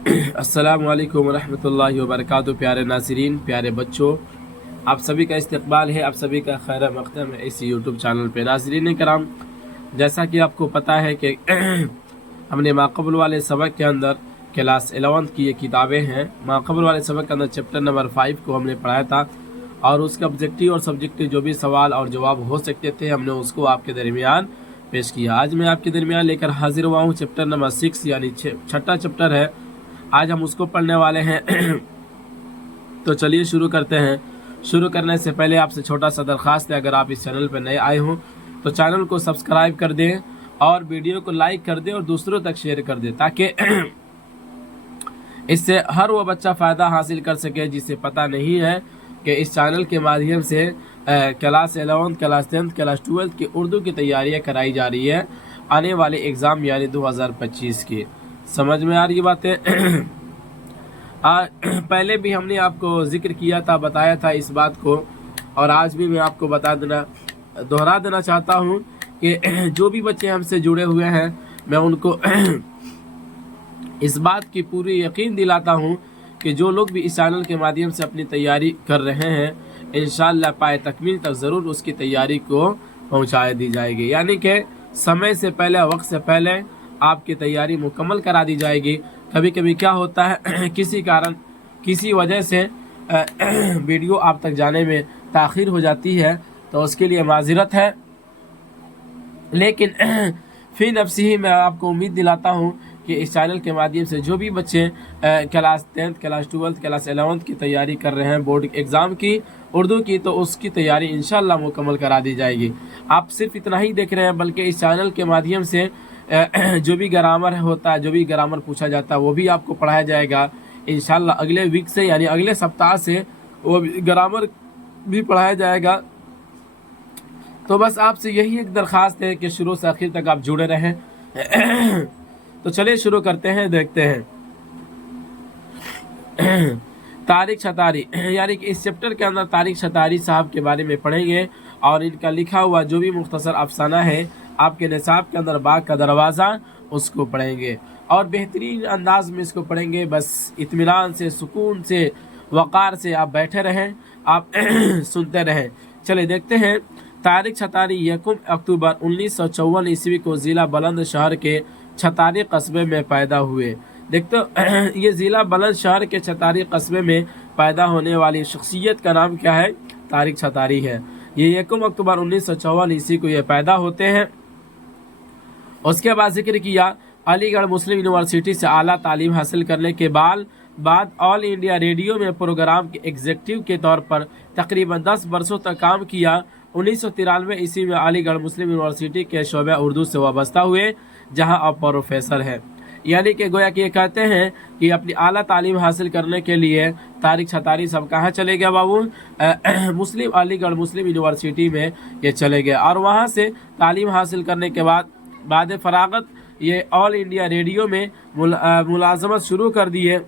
अस्सलामु अलैकुम वरहमतुल्लाहि वबरकातुहू। प्यारे नाज़रीन, प्यारे बच्चों, आप सभी का इस्तकबाल है, आप सभी का खैर मक़दम है इस यूट्यूब चैनल पे। नाज़रीन कराम, जैसा कि आपको पता है कि हमने माक़बल वाले सबक के अंदर क्लास 11 की ये किताबें हैं। माक़बल वाले सबक के अंदर चैप्टर नंबर 5 को हमने पढ़ाया था और उसके ऑब्जेक्टिव और सब्जेक्टिव जो भी सवाल और जवाब हो सकते थे हमने उसको आपके दरमियान पेश किया। आज मैं आपके दरमियान लेकर हाजिर हुआ हूँ चैप्टर नंबर 6 यानी छठा चैप्टर है। आज हम उसको पढ़ने वाले हैं। तो चलिए शुरू करते हैं। शुरू करने से पहले आपसे छोटा सा दरख्वास्त है, अगर आप इस चैनल पर नए आए हों तो चैनल को सब्सक्राइब कर दें और वीडियो को लाइक कर दें और दूसरों तक शेयर कर दें, ताकि इससे हर वो बच्चा फ़ायदा हासिल कर सके जिसे पता नहीं है कि इस चैनल के माध्यम से क्लास 11, क्लास 10, क्लास 12 की उर्दू की तैयारियाँ कराई जा रही है आने वाले एग्ज़ाम यानी 2025 की। समझ में आ रही बातें? पहले भी हमने आपको जिक्र किया था, बताया था इस बात को, और आज भी मैं आपको दोहरा देना चाहता हूँ कि जो भी बच्चे हमसे जुड़े हुए हैं मैं उनको इस बात की पूरी यकीन दिलाता हूँ कि जो लोग भी इस चैनल के माध्यम से अपनी तैयारी कर रहे हैं इंशाअल्लाह पाए तकमील तक ज़रूर उसकी तैयारी को पहुँचा दी जाएगी। यानी कि समय से पहले, वक्त से पहले आपकी तैयारी मुकम्मल करा दी जाएगी। कभी कभी क्या होता है किसी कारण, किसी वजह से वीडियो आप तक जाने में ताख़ीर हो जाती है, तो उसके लिए माज़रत है। लेकिन फी नफ्सी ही मैं आपको उम्मीद दिलाता हूँ कि इस चैनल के माध्यम से जो भी बच्चे क्लास 10, क्लास 12, क्लास 11 की तैयारी कर रहे हैं बोर्ड एग्ज़ाम की, उर्दू की, तो उसकी तैयारी इंशाअल्लाह मुकम्मल करा दी जाएगी। आप सिर्फ इतना ही देख रहे हैं, बल्कि इस चैनल के माध्यम से जो भी ग्रामर होता है, जो भी ग्रामर पूछा जाता है वो भी आपको पढ़ाया जाएगा इंशाअल्लाह। अगले वीक से यानी अगले सप्ताह से वो ग्रामर भी पढ़ाया जाएगा। तो बस आपसे यही एक दरख्वास्त है कि शुरू से आखिर तक आप जुड़े रहें। तो चलिए शुरू करते हैं, देखते हैं। तारिक छतारी, यानी कि इस चैप्टर के अंदर तारिक छतारी साहब के बारे में पढ़ेंगे और इनका लिखा हुआ जो भी मुख्तसर अफसाना है आपके निसाब के अंदर बाग का दरवाज़ा, उसको पढ़ेंगे और बेहतरीन अंदाज में इसको पढ़ेंगे। बस इत्मीनान से, सुकून से, वक़ार से आप बैठे रहें, आप सुनते रहें। चले देखते हैं। तारिक छतारी 1 अक्टूबर 1954 ईस्वी को ज़िला बुलंदशहर के छतारी कस्बे में पैदा हुए। देखते ये ज़िला बुलंदशहर के छतारी कस्बे में पैदा होने वाली शख्सियत का नाम क्या है? तारिक छतारी है। ये 1 अक्टूबर 1954 ईस्वी को ये पैदा होते हैं। उसके बाद जिक्र किया अलीगढ़ मुस्लिम यूनिवर्सिटी से आला तालीम हासिल करने के बाद ऑल इंडिया रेडियो में प्रोग्राम के एग्जीक्यूटिव के तौर पर तकरीबन 10 वर्षों तक काम किया। 1993 ईस्वी में अलीगढ़ मुस्लिम यूनिवर्सिटी के शोबे उर्दू से वाबस्ता हुए, जहां अब प्रोफेसर है। यानी कि गोया कि ये कहते हैं कि अपनी आला तालीम हासिल करने के लिए तारिक छतारी सब कहाँ चले गए बाबू? अलीगढ़ मुस्लिम यूनिवर्सिटी में ये चले गए और वहाँ से तालीम हासिल करने के बाद फरागत ये ऑल इंडिया रेडियो में मुलाजमत शुरू कर दिए।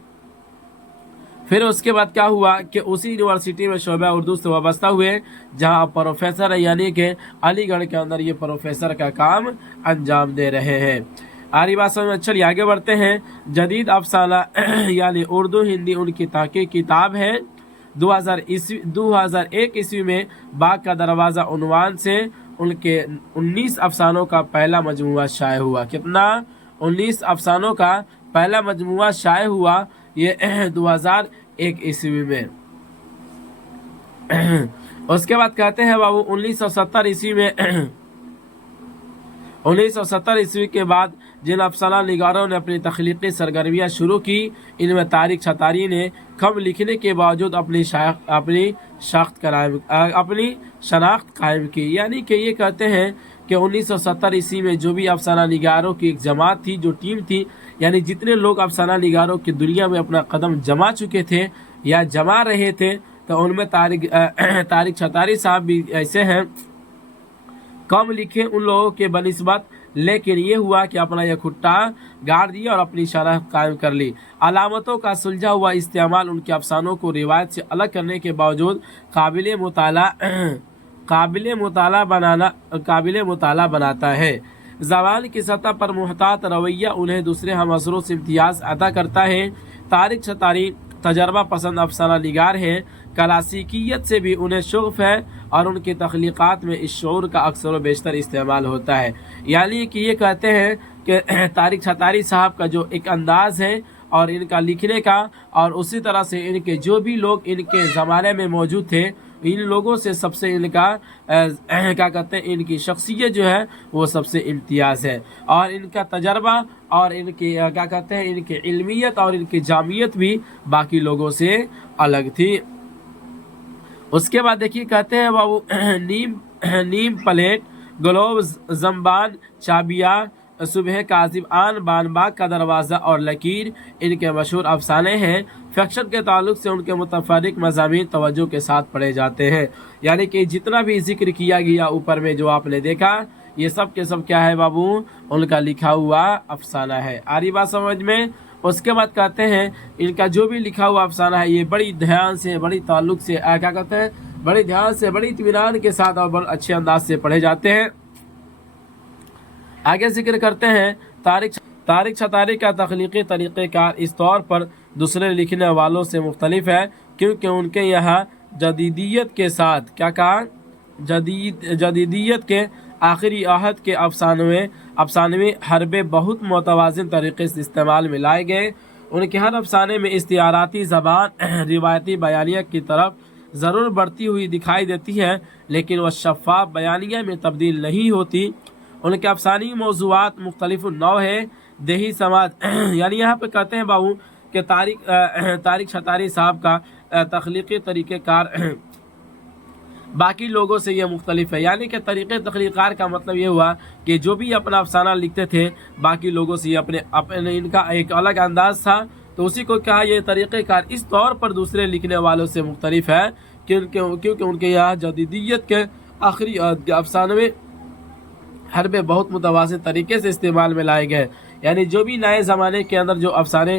फिर उसके बाद क्या हुआ कि उसी यूनिवर्सिटी में शोबा उर्दू से वाबस्ता हुए, जहां प्रोफेसर है, यानी कि अलीगढ़ के अंदर ये प्रोफेसर का काम अंजाम दे रहे हैं। आरी बात समझ में? चलिए आगे बढ़ते हैं। जदीद अफसाना यानी उर्दू हिंदी उनकी ताक़ी किताब है। 2001 ईस्वी में बाग का दरवाज़ा उन्वान से उनके 19 अफसानों का पहला मजमुआ शाये हुआ। कितना? 19 अफसानों का पहला मजमुआ शाये हुआ, ये 2001 ईस्वी में। उसके बाद कहते हैं बाबू 1970 ईस्वी में 1970 ईस्वी के बाद जिन अफसाना निगारों ने अपनी तख्लीकी सरगर्मियाँ शुरू की, इनमें तारिक छतारी ने कम लिखने के बावजूद अपनी शनाख्त कायम की। यानी कि ये कहते हैं कि 1970 ईस्वी में जो भी अफसाना निगारों की एक जमात थी, जो टीम थी, यानी जितने लोग अफसाना निगारों की दुनिया में अपना कदम जमा चुके थे या जमा रहे थे, तो उनमें तारिक छतारी साहब भी ऐसे हैं। कम लिखे उन लोगों के बनिस्बत, लेकिन ये हुआ कि अपना यह खुट्टा गाड़ दिया और अपनी शनाख्त कायम कर ली। अलामतों का सुलझा हुआ इस्तेमाल उनके अफसानों को रिवायत से अलग करने के बावजूद काबिल मुताला बनाता है। ज़बान की सतह पर मुहतात रवैया उन्हें दूसरे हमअसरों से इम्तियाज़ अता करता है। तारिक शतारी तजर्बा पसंद अफसाना निगार है। क्लासिकियत से भी उन्हें शुग़्फ़ है और उनकी तख्लीक़ात में इस शऊर का अक्सर व बेशतर इस्तेमाल होता है। यानी कि ये कहते हैं कि तारिक शतारी साहब का जो एक अंदाज़ है और इनका लिखने का, और उसी तरह से इनके जो भी लोग इनके ज़माने में मौजूद थे, इन लोगों से सबसे इनका क्या कहते हैं, इनकी शख्सियत जो है वो सबसे इम्तियाज़ है। और इनका तजर्बा और इनकी क्या कहते हैं, इनकी इल्मियत और इनकी जामियत भी बाकी लोगों से अलग थी। उसके बाद देखिए कहते हैं बाबू नीम प्लेट, ग्लोब, जम्बान, चाबिया, सुबह काजिब, आन, बानबाग का दरवाज़ा और लकीर इनके मशहूर अफसाने हैं। फ़िक्शन के ताल्लुक से उनके मुतफ़र्रिक़ मज़ामीन तवज्जो के साथ पढ़े जाते हैं। यानी कि जितना भी जिक्र किया गया ऊपर में जो आपने देखा, ये सब के सब क्या है बाबू, उनका लिखा हुआ अफसाना है। आ रही बात समझ में। उसके बाद कहते हैं इनका जो भी लिखा हुआ अफसाना है ये बड़ी ध्यान से, बड़ी ताल्लुक से क्या कहते हैं, बड़ी ध्यान से, बड़ी इत्मीनान के साथ और बड़े अच्छे अंदाज से पढ़े जाते हैं। आगे जिक्र करते हैं तारिक शतारी का तख्लीक़ी तरीक़ेकार इस तौर पर दूसरे लिखने वालों से मुख्तलिफ है क्योंकि उनके यहाँ जदीदियत के साथ क्या कहा, जदीदियत के आखिरी आहद के अफसानवी हरबे बहुत मुतवाज़िन तरीक़े से इस्तेमाल में लाए गए। उनके हर अफसाने में इस्तिआराती ज़बान रिवायती बयानिया की तरफ ज़रूर बढ़ती हुई दिखाई देती है, लेकिन वह शफ़ाफ़ बयानिया में तब्दील नहीं होती। उनके अफसानी मौज़ूआत मुख्तलिफ़ नौ है। देही समाज यानी यहाँ पे कहते हैं बाबू कि तारिक शतारी साहब का तख्लीक़ी तरीक़ेकार बाकी लोगों से ये मुख्तलिफ है। यानी कि तरीक़े तख्लीक़ार का मतलब ये हुआ कि जो भी अपना अफसाना लिखते थे बाकी लोगों से अपने इनका एक अलग अंदाज़ था, तो उसी को कहा ये तरीक़ेकार इस तौर पर दूसरे लिखने वालों से मुख्तलिफ है क्योंकि उनके यहाँ जदीदियत के आखिरी अफसानवे हरबे बहुत मुतवाज़िन तरीके से इस्तेमाल में लाए गए। यानी जो भी नए ज़माने के अंदर जो अफसाने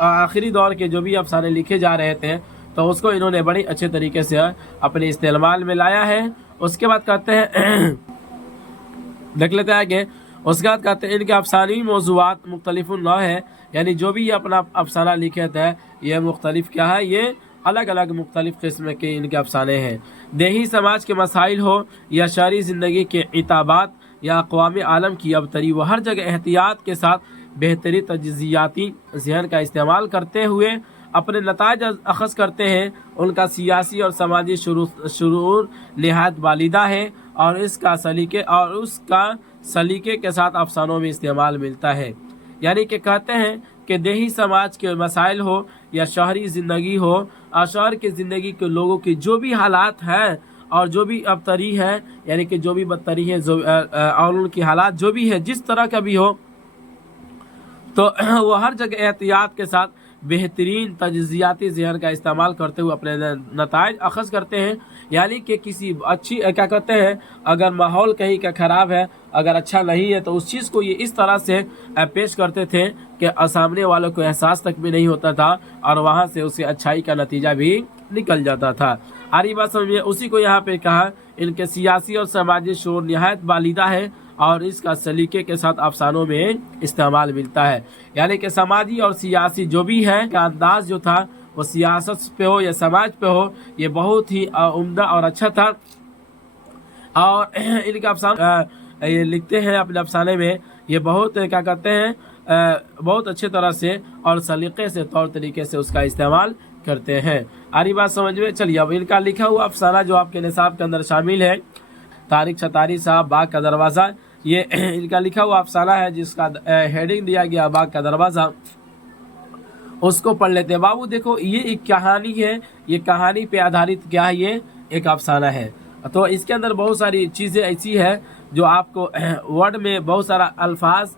आखिरी दौर के जो भी अफसाने लिखे जा रहे थे, तो उसको इन्होंने बड़ी अच्छे तरीके से अपने इस्तेमाल में लाया है। उसके बाद कहते हैं देख लेते हैं आगे। उसके बाद कहते हैं इनके अफसानी मौज़ूआत मुख्तलिफ़ नौ है। यानी जो भी अपना अफसाना लिखे थे ये मुख्तलिफ क्या है, ये अलग अलग मुख्तलिफ़ किस्म के इनके अफसाने हैं। देही समाज के मसाइल हो या शहरी ज़िंदगी के इताबात या अक़वाम आलम की अबतरी, वो हर जगह एहतियात के साथ बेहतरी तजज़ियाती ज़हन का इस्तेमाल करते हुए अपने नताइज अख़ज़ करते हैं। उनका सियासी और समाजी शुरूर निहायत बालिदा है और उसका सलीके के साथ अफसानों में इस्तेमाल मिलता है। यानी कि कहते हैं कि देही समाज के मसाइल हो या शहरी ज़िंदगी हो और शहर की ज़िंदगी के लोगों की जो भी हालात हैं और जो भी अबतरी है, यानी कि जो भी बदतरी है और उनकी हालात जो भी है जिस तरह का भी हो, तो वो हर जगह एहतियात के साथ बेहतरीन तजज़ियाती ज़हन का इस्तेमाल करते हुए अपने नताइज अख़ज़ करते हैं। यानी कि किसी अच्छी क्या कहते हैं, अगर माहौल कहीं का ख़राब है, अगर अच्छा नहीं है, तो उस चीज़ को ये इस तरह से पेश करते थे कि सामने वालों को एहसास तक भी नहीं होता था और वहाँ से उसे अच्छाई का नतीजा भी निकल जाता था। आरी बात समझिए। उसी को यहाँ पे कहा इनके सियासी और समाजी शोर निहायत बालिदा है और इसका सलीके के साथ अफसानों में इस्तेमाल मिलता है। यानी कि समाजी और सियासी जो भी है का अंदाज जो था वो सियासत पे हो या समाज पे हो, ये बहुत ही उम्दा और अच्छा था। और इनका अफसाना ये लिखते हैं अपने अफसाने में, ये बहुत क्या कहते हैं, बहुत अच्छे तरह से और सलीके से तौर तरीके से उसका इस्तेमाल करते हैं। आरी बात समझ में। चलिए अब इनका लिखा हुआ अफसाना जो आपके निसाब के अंदर शामिल है, तारिक शतारी साहब बाग का दरवाज़ा, ये इनका लिखा हुआ अफसाना है जिसका हेडिंग दिया गया बाग का दरवाज़ा। उसको पढ़ लेते हैं। बाबू देखो ये एक कहानी है, ये कहानी पे आधारित क्या है, ये एक अफसाना है। तो इसके अंदर बहुत सारी चीज़ें ऐसी है जो आपको वर्ड में बहुत सारा अल्फाज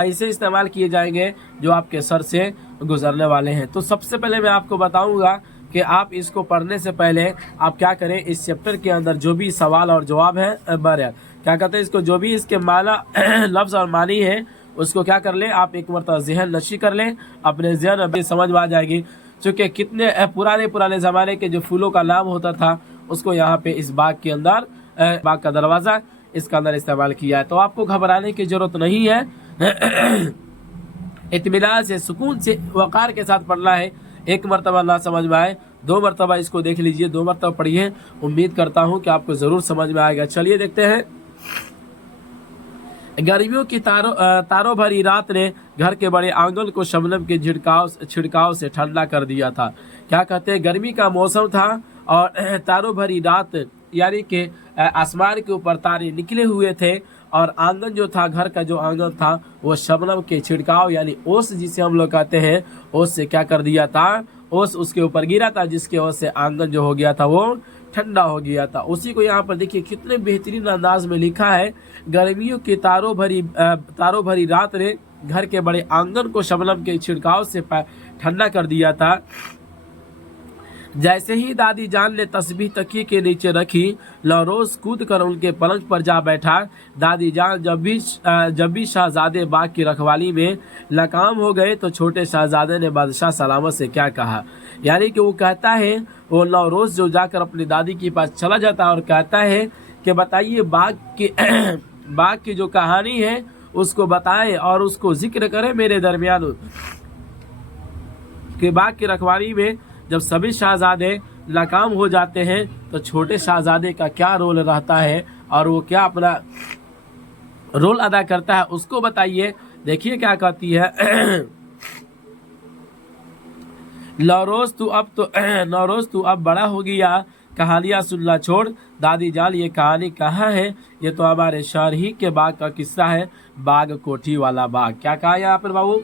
ऐसे इस्तेमाल किए जाएंगे जो आपके सर से गुजरने वाले हैं। तो सबसे पहले मैं आपको बताऊंगा कि आप इसको पढ़ने से पहले आप क्या करें, इस चैप्टर के अंदर जो भी सवाल और जवाब है क्या कहते हैं इसको, जो भी इसके माना लफ्ज़ और मानी है उसको क्या कर लें, आप एक मरतबा ज़हन नशी कर लें, अपने ज़हन अभी समझ में आ जाएगी। चूँकि कितने पुराने ज़माने के जो फूलों का नाम होता था उसको यहाँ पे इस बाग के अंदर बाग का दरवाज़ा इसका अंदर इस्तेमाल किया है। तो आपको घबराने की जरूरत नहीं है, इत्मीनान से, सुकून से, वक़ार के साथ पढ़ना है। एक मरतबा ना समझ में आए, 2 मरतबा इसको देख लीजिए, 2 मरतबा पढ़िए, उम्मीद करता हूँ कि आपको ज़रूर समझ में आएगा। चलिए देखते हैं। गर्मियों की तारों भरी रात ने घर के बड़े आंगन को शबनम के छिड़काव से ठंडा कर दिया था। क्या कहते हैं, गर्मी का मौसम था और तारों भरी रात यानी कि आसमान के ऊपर तारे निकले हुए थे और आंगन जो था, घर का जो आंगन था, वो शबनम के छिड़काव यानी ओस जिसे हम लोग कहते हैं, ओस से क्या कर दिया था, ओस उसके ऊपर गिरा था, जिसके ओस से आंगन जो हो गया था वो ठंडा हो गया था। उसी को यहाँ पर देखिए कितने बेहतरीन अंदाज में लिखा है। गर्मियों की तारों भरी रात ने घर के बड़े आंगन को शबनम के छिड़काव से ठंडा कर दिया था। जैसे ही दादी जान ने तस्बीह तकिए के नीचे रखी, लौरोज कूद कर उनके पलंग पर जा बैठा। दादी जान जब भी शहजादे बाग की रखवाली में नाकाम हो गए तो छोटे शहजादे ने बादशाह सलामत से क्या कहा, यानी कि वो कहता है, वो लौरोज जो जाकर अपनी दादी के पास चला जाता है और कहता है कि बताइए बाग की जो कहानी है उसको बताएं और उसको जिक्र करें मेरे दरमियान कि बाग की रखवाली में जब सभी शहजादे नाकाम हो जाते हैं तो छोटे शहजादे का क्या रोल रहता है और वो क्या अपना रोल अदा करता है, उसको बताइए। देखिए क्या कहती है, नौरोज तू अब बड़ा हो गया, कहानियाँ सुनना छोड़। दादी जान ये कहानी कहाँ है, ये तो हमारे शहर ही के बाग का किस्सा है, बाग कोठी वाला बाग। क्या कहा यहाँ पर बाबू,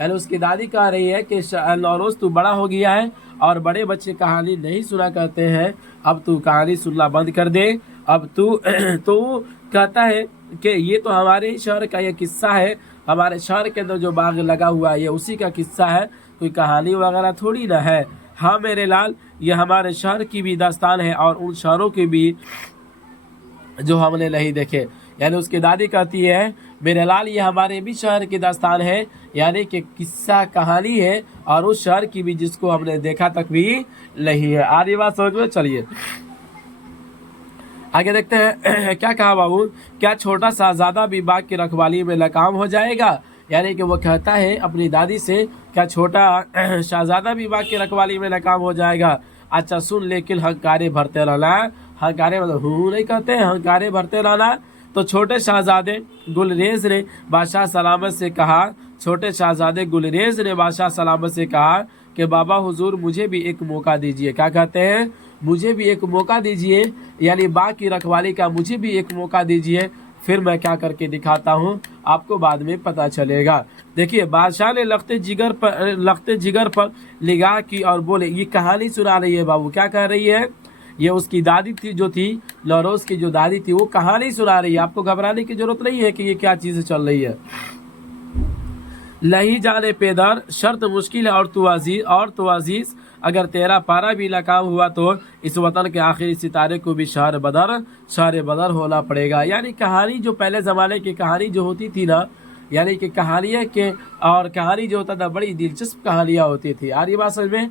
यानी उसकी दादी कह रही है कि नौरोज तू बड़ा हो गया है और बड़े बच्चे कहानी नहीं सुना करते हैं, अब तू कहानी सुनना बंद कर दे। अब तू तो कहता है कि ये तो हमारे शहर का ये किस्सा है, हमारे शहर के अंदर जो बाग लगा हुआ है ये उसी का किस्सा है, कोई कहानी वगैरह थोड़ी ना है। हाँ मेरे लाल, ये हमारे शहर की भी दास्तान है और उन शहरों की भी जो हमने नहीं देखे। यानी उसकी दादी कहती है, मेरे लाल ये हमारे भी शहर की दास्तान है, यानी कि किस्सा कहानी है और उस शहर की भी जिसको हमने देखा तक भी नहीं है। आधी बात समझ में। चलिए आगे देखते हैं। क्या कहा बाबू, क्या छोटा शहजादा भी बाग की रखवाली में नाकाम हो जाएगा, यानी कि वो कहता है अपनी दादी से, क्या छोटा शहजादा भी बाग की रखवाली में नाकाम हो जाएगा। अच्छा सुन, लेकिन हंकारे भरते रहना, हंकारे मतलब हूँ नहीं कहते, हंकारे भरते रहना। तो छोटे शहजादे गुलरेज ने बादशाह सलामत से कहा, छोटे शहजादे गुलरेज ने बादशाह सलामत से कहा कि बाबा हुजूर मुझे भी एक मौका दीजिए। क्या कहते हैं, मुझे भी एक मौका दीजिए, यानी बाग की रखवाली का मुझे भी एक मौका दीजिए, फिर मैं क्या करके दिखाता हूँ आपको बाद में पता चलेगा। देखिए बादशाह ने लखते जिगर पर निगाह की और बोले, ये कहानी सुना रही है बाबू। क्या कह रही है, ये उसकी दादी थी, जो थी नौरोज की जो दादी थी, वो कहानी सुना रही है। आपको घबराने की जरूरत नहीं है कि ये क्या चीज़ चल रही है। नहीं जाने पेदर, शर्त मुश्किल है और तू अजीज, अगर तेरा पारा भी नाकाम हुआ तो इस वतन के आखिरी सितारे को भी शहर बदर होना पड़ेगा। यानी कहानी जो पहले ज़माने की कहानी जो होती थी ना, यानी कि कहानियाँ के और कहानी जो होता था बड़ी दिलचस्प कहानियाँ होती थी। आ रही बात समझ में,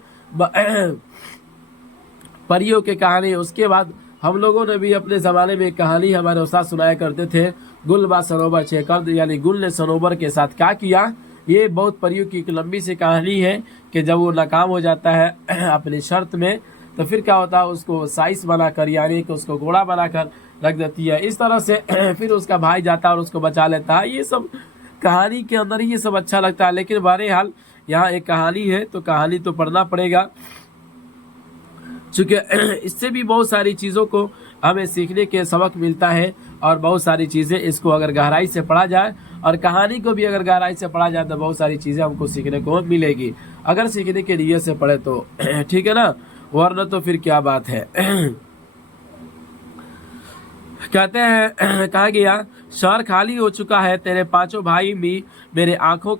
परियों की कहानी। उसके बाद हम लोगों ने भी अपने ज़माने में कहानी हमारे उस्ताद सुनाया करते थे, गुल बा सनोबर छेकब, यानी गुल ने सनोबर के साथ क्या किया। ये बहुत परियों की एक लंबी सी कहानी है कि जब वो नाकाम हो जाता है अपनी शर्त में, तो फिर क्या होता है, उसको साइज बनाकर यानी कि उसको घोड़ा बनाकर रख देती है। इस तरह से फिर उसका भाई जाता है और उसको बचा लेता है। ये सब कहानी के अंदर ये सब अच्छा लगता है, लेकिन बहरहाल यहाँ एक कहानी है तो कहानी तो पढ़ना पड़ेगा, चूँकि इससे भी बहुत सारी चीज़ों को हमें सीखने के सबक मिलता है और बहुत सारी चीज़ें इसको अगर गहराई से पढ़ा जाए और कहानी को भी अगर गहराई से पढ़ा जाए तो बहुत सारी चीज़ें हमको सीखने को मिलेगी, अगर सीखने के लिए से पढ़े तो ठीक है ना, वरना तो फिर क्या बात है। कहते हैं कहा गया, शहर खाली हो चुका है, तेरे पांचों भाई भी मेरे आंखों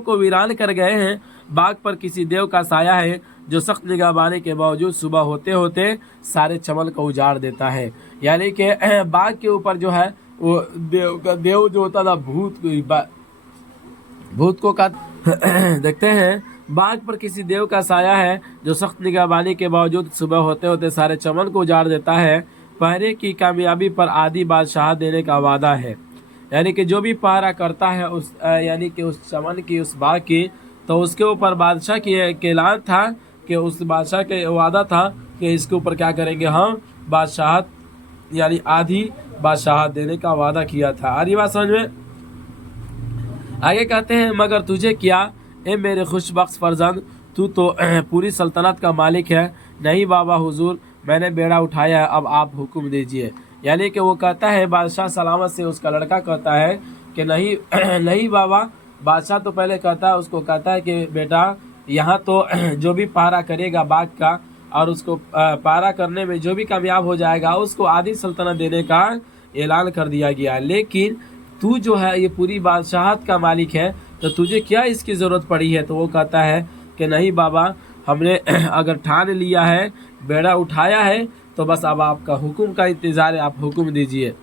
को वीरान कर गए हैं। बाग पर किसी देव का साया है जो सख्त निगहबानी के बावजूद सुबह होते होते सारे चमन को उजाड़ देता है। यानी कि बाग के ऊपर जो है वो देव जो होता था भूत को का देखते हैं, बाग पर किसी देव का साया है जो सख्त निगहबानी के बावजूद सुबह होते होते सारे चमन को उजाड़ देता है। पहरे की कामयाबी पर आदि बादशाह देने का वादा है। यानी कि जो भी पहरा करता है उस यानी कि उस चमन की, उस बाग की, तो उसके ऊपर बादशाह की एक ऐलान था कि उस बादशाह के वादा था कि इसके ऊपर क्या करेंगे हम, बादशाहत यानी आधी बादशाहत देने का वादा किया था। आ रही बात समझ में? आगे कहते हैं मगर तुझे क्या ए मेरे खुशबख्श फर्जंद, तू तो पूरी सल्तनत का मालिक है। नहीं बाबा हुजूर, मैंने बेड़ा उठाया है, अब आप हुक्म दीजिए। यानी कि वो कहता है, बादशाह सलामत से उसका लड़का कहता है कि नहीं नहीं बाबा। बादशाह तो पहले कहता है, उसको कहता है कि बेटा यहाँ तो जो भी पहरा करेगा बाग का और उसको पहरा करने में जो भी कामयाब हो जाएगा उसको आधी सल्तनत देने का ऐलान कर दिया गया। लेकिन तू जो है ये पूरी बादशाहत का मालिक है, तो तुझे क्या इसकी ज़रूरत पड़ी है? तो वो कहता है कि नहीं बाबा, हमने अगर ठान लिया है, बेड़ा उठाया है, तो बस अब आपका हुक्म का इंतज़ार है, आप हुक्म दीजिए।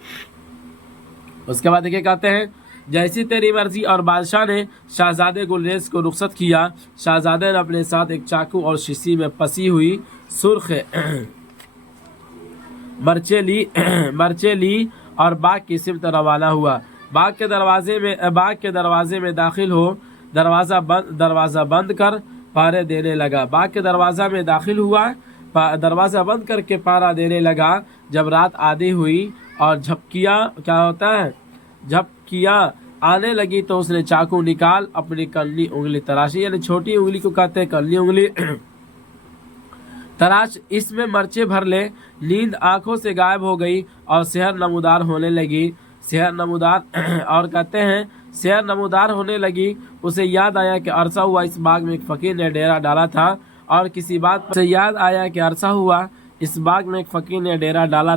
उसके बाद देखिए कहते हैं, जैसी तेरी मर्जी। और बादशाह ने शहजादे गुलरेज को रुखसत किया। शहजादे ने अपने साथ एक चाकू और शीशी में पसी हुई सुर्ख मर्चे ली और बाग की सिमत रवाना हुआ। बाग के दरवाजे में दाखिल हो दरवाज़ा बंद कर पहरे देने लगा। बाग के दरवाज़ा में दाखिल हुआ, दरवाज़ा बंद करके पहरा देने लगा। जब रात आधी हुई और झपकियाँ आने लगी तो उसने चाकू निकाल अपनी कल्ली उंगली तराशी, यानी छोटी उंगली को कहते हैं कल्ली उंगली, तराश, इसमें मर्चे भर ले। नींद आंखों से गायब हो गई और सेहर नमूदार होने लगी। और कहते हैं सेहर नमूदार होने लगी। उसे याद आया कि अरसा हुआ इस बाग में एक फकीर ने डेरा डाला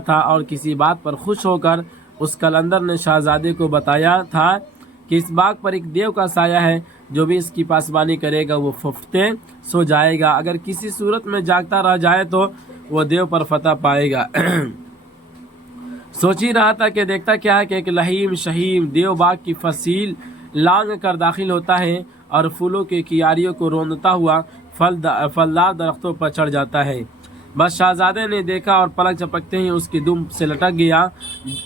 था और किसी बात पर खुश होकर उस कलंदर ने शहजादे को बताया था कि इस बाग पर एक देव का साया है, जो भी इसकी पासबानी करेगा वो फुफ्ते सो जाएगा, अगर किसी सूरत में जागता रह जाए तो वो देव पर फतह पाएगा। सोच ही रहा था कि देखता क्या है कि एक लहीम शहीम देव बाग की फसील लांग कर दाखिल होता है और फूलों के कियारियों को रोंदता हुआ फलदार दरख्तों पर चढ़ जाता है। बस शहजादे ने देखा और पलक झपकते ही उसकी दुम से लटक गया।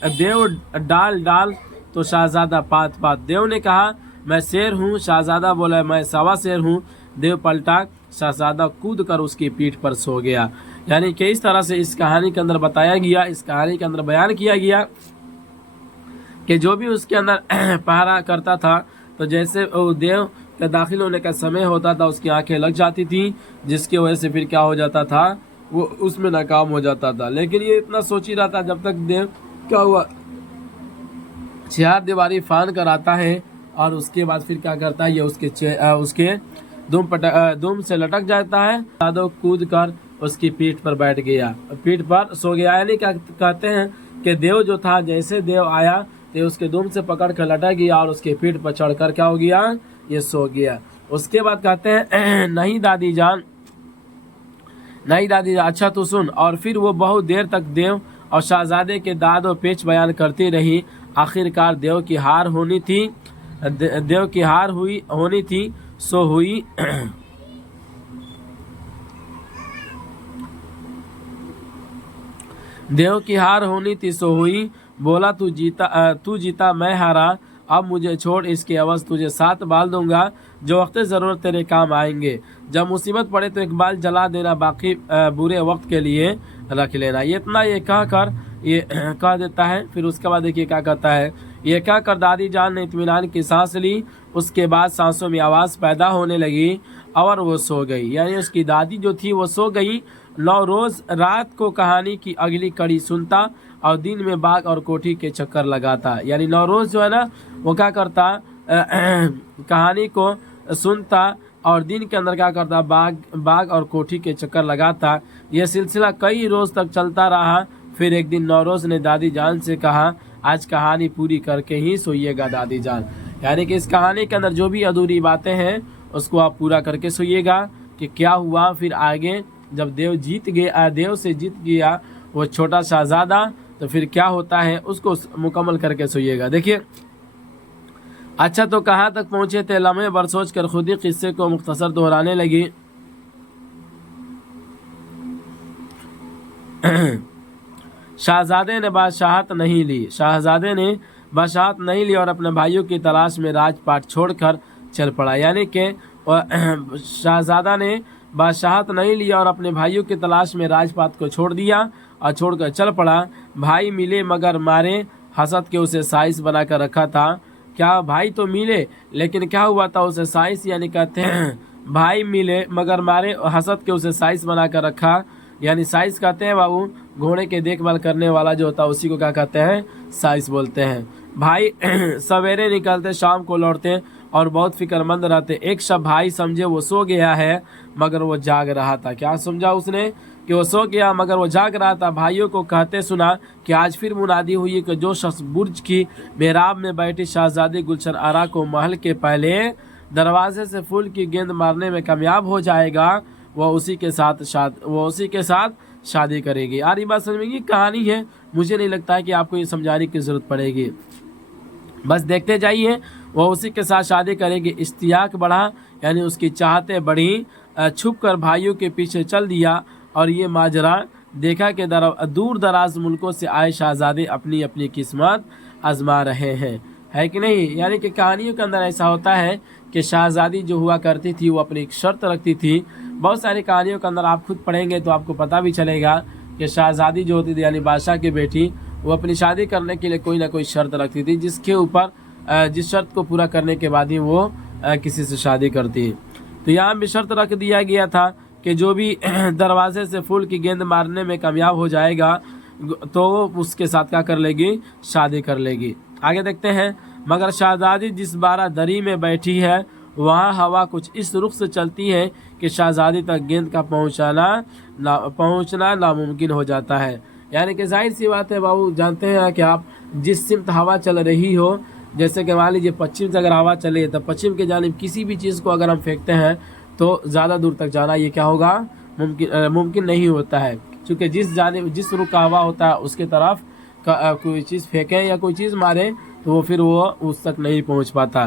देव डाल तो शहजादा पात। देव ने कहा, मैं शेर हूँ। शहजादा बोला, मैं सवा शेर हूँ। देव पलटा, शहजादा कूद कर उसकी पीठ पर सो गया। यानी कि इस तरह से इस कहानी के अंदर बताया गया, इस कहानी के अंदर बयान किया गया कि जो भी उसके अंदर पहरा करता था, तो जैसे वो देव के दाखिल होने का समय होता था उसकी आंखें लग जाती थी, जिसकी वजह से फिर क्या हो जाता था, वो उसमें नाकाम हो जाता था। लेकिन ये इतना सोच ही रहा था, जब तक देव क्या हुआ, चार दीवारी फान कर आता है और उसके बाद फिर क्या करता है, ये उसके दुम से लटक जाता है। यादव कूद कर उसकी पीठ पर बैठ गया, पीठ पर सो गया। यानी क्या कहते हैं कि देव जो था, जैसे देव आया तो उसके दुम से पकड़ कर लटक गया और उसके पीठ पर चढ़कर क्या हो गया, ये सो गया। उसके बाद कहते हैं, नहीं दादी जान, अच्छा तो सुन। और फिर वो बहुत देर तक देव और शहजादे के दाद और पेच बयान करती रही। आखिरकार देव की हार होनी थी सो हुई। देव की हार होनी थी सो हुई। बोला, तू जीता मैं हारा, अब मुझे छोड़, इसके अवज़ तुझे 7 बाल दूंगा जो वक्त ज़रूरत तेरे काम आएंगे। जब मुसीबत पड़े तो एक बाल जला देना, बाकी बुरे वक्त के लिए रख लेना। ये इतना ये कह देता है। फिर उसके बाद देखिए क्या कहता है, ये कह कर दादी जान ने इत्मीनान की सांस ली। उसके बाद सांसों में आवाज़ पैदा होने लगी और वो सो गई। यानी उसकी दादी जो थी वो सो गई। रोज़ रात को कहानी की अगली कड़ी सुनता और दिन में बाग और कोठी के चक्कर लगाता। यानी नौरोज़ जो है ना, वो क्या करता, कहानी को सुनता और दिन के अंदर क्या करता, बाग और कोठी के चक्कर लगाता। यह सिलसिला कई रोज़ तक चलता रहा। फिर एक दिन नौरोज़ ने दादी जान से कहा, आज कहानी पूरी करके ही सोइएगा दादी जान। यानी कि इस कहानी के अंदर जो भी अधूरी बातें हैं उसको आप पूरा करके सोइएगा कि क्या हुआ। फिर आगे जब देव से जीत गया वो छोटा शहजादा, तो फिर क्या होता है उसको मुकम्मल करके सोइएगा। देखिए, अच्छा तो कहाँ तक पहुँचे थे, लम्हे भर सोच कर खुद ही किस्से को मुख्तसर दोहराने लगी। शहजादे ने बादशाहत नहीं ली, शहजादे ने बादशाहत नहीं ली और अपने भाइयों की तलाश में राजपाट छोड़कर चल पड़ा। यानी कि शहजादा ने बादशाहत नहीं लिया और अपने भाइयों की तलाश में राजपाट को छोड़ दिया और छोड़कर चल पड़ा। भाई मिले मगर मारे, हसद के उसे साइस बना कर रखा था। क्या भाई तो मिले लेकिन क्या हुआ था, उसे साइस यानी कहते हैं भाई मिले मगर मारे, हसद के उसे साइस बना कर रखा। यानी साइस कहते हैं बाबू घोड़े के देखभाल करने वाला जो होता है उसी को क्या कहते हैं, साइस बोलते हैं। भाई सवेरे निकलते शाम को लौटते और बहुत फिक्रमंद रहते। एक शब भाई समझे वो सो गया है मगर वो जाग रहा था। क्या समझा उसने कि वो सो गया मगर वो जाग रहा था। भाइयों को कहते सुना कि आज फिर मुनादी हुई कि जो शख्स बुर्ज की मेहराब में बैठी शहजादी गुलशन आरा को महल के पहले दरवाजे से फूल की गेंद मारने में कामयाब हो जाएगा, वो उसी के साथ शादी करेगी। यार ये बात समझ में, कहानी है, मुझे नहीं लगता है कि आपको ये समझाने की ज़रूरत पड़ेगी, बस देखते जाइए। वो उसी के साथ शादी करेगी। इश्तियाक बढ़ा यानी उसकी चाहतें बढ़ी। छुप कर भाइयों के पीछे चल दिया और ये माजरा देखा कि दूर दराज मुल्कों से आए शहजादे अपनी अपनी किस्मत आजमा रहे हैं, है कि नहीं। यानी कि कहानियों के अंदर ऐसा होता है कि शहजादी जो हुआ करती थी वो अपनी एक शर्त रखती थी। बहुत सारी कहानियों के अंदर आप खुद पढ़ेंगे तो आपको पता भी चलेगा कि शहजादी जो होती थी यानी बादशाह की बेटी, वो अपनी शादी करने के लिए कोई ना कोई शर्त रखती थी, जिसके ऊपर जिस शर्त को पूरा करने के बाद ही वो किसी से शादी करती है। तो यहाँ भी शर्त रख दिया गया था कि जो भी दरवाजे से फूल की गेंद मारने में कामयाब हो जाएगा तो वो उसके साथ क्या कर लेगी, शादी कर लेगी। आगे देखते हैं। मगर शहजादी जिस बारादरी में बैठी है वहाँ हवा कुछ इस रुख से चलती है कि शहजादी तक गेंद का पहुँचना नामुमकिन हो जाता है। यानी कि जाहिर सी बात है बाबू, जानते हैं कि आप जिस सिमत हवा चल रही हो, जैसे कि मान लीजिए पश्चिम से अगर हवा चले तो पश्चिम के जानिब किसी भी चीज़ को अगर हम फेंकते हैं तो ज़्यादा दूर तक जाना ये क्या होगा, मुमकिन नहीं होता है, क्योंकि जिस रुख का हवा होता है उसके तरफ कोई चीज़ फेंकें या कोई चीज़ मारे तो वो फिर वो उस तक नहीं पहुंच पाता।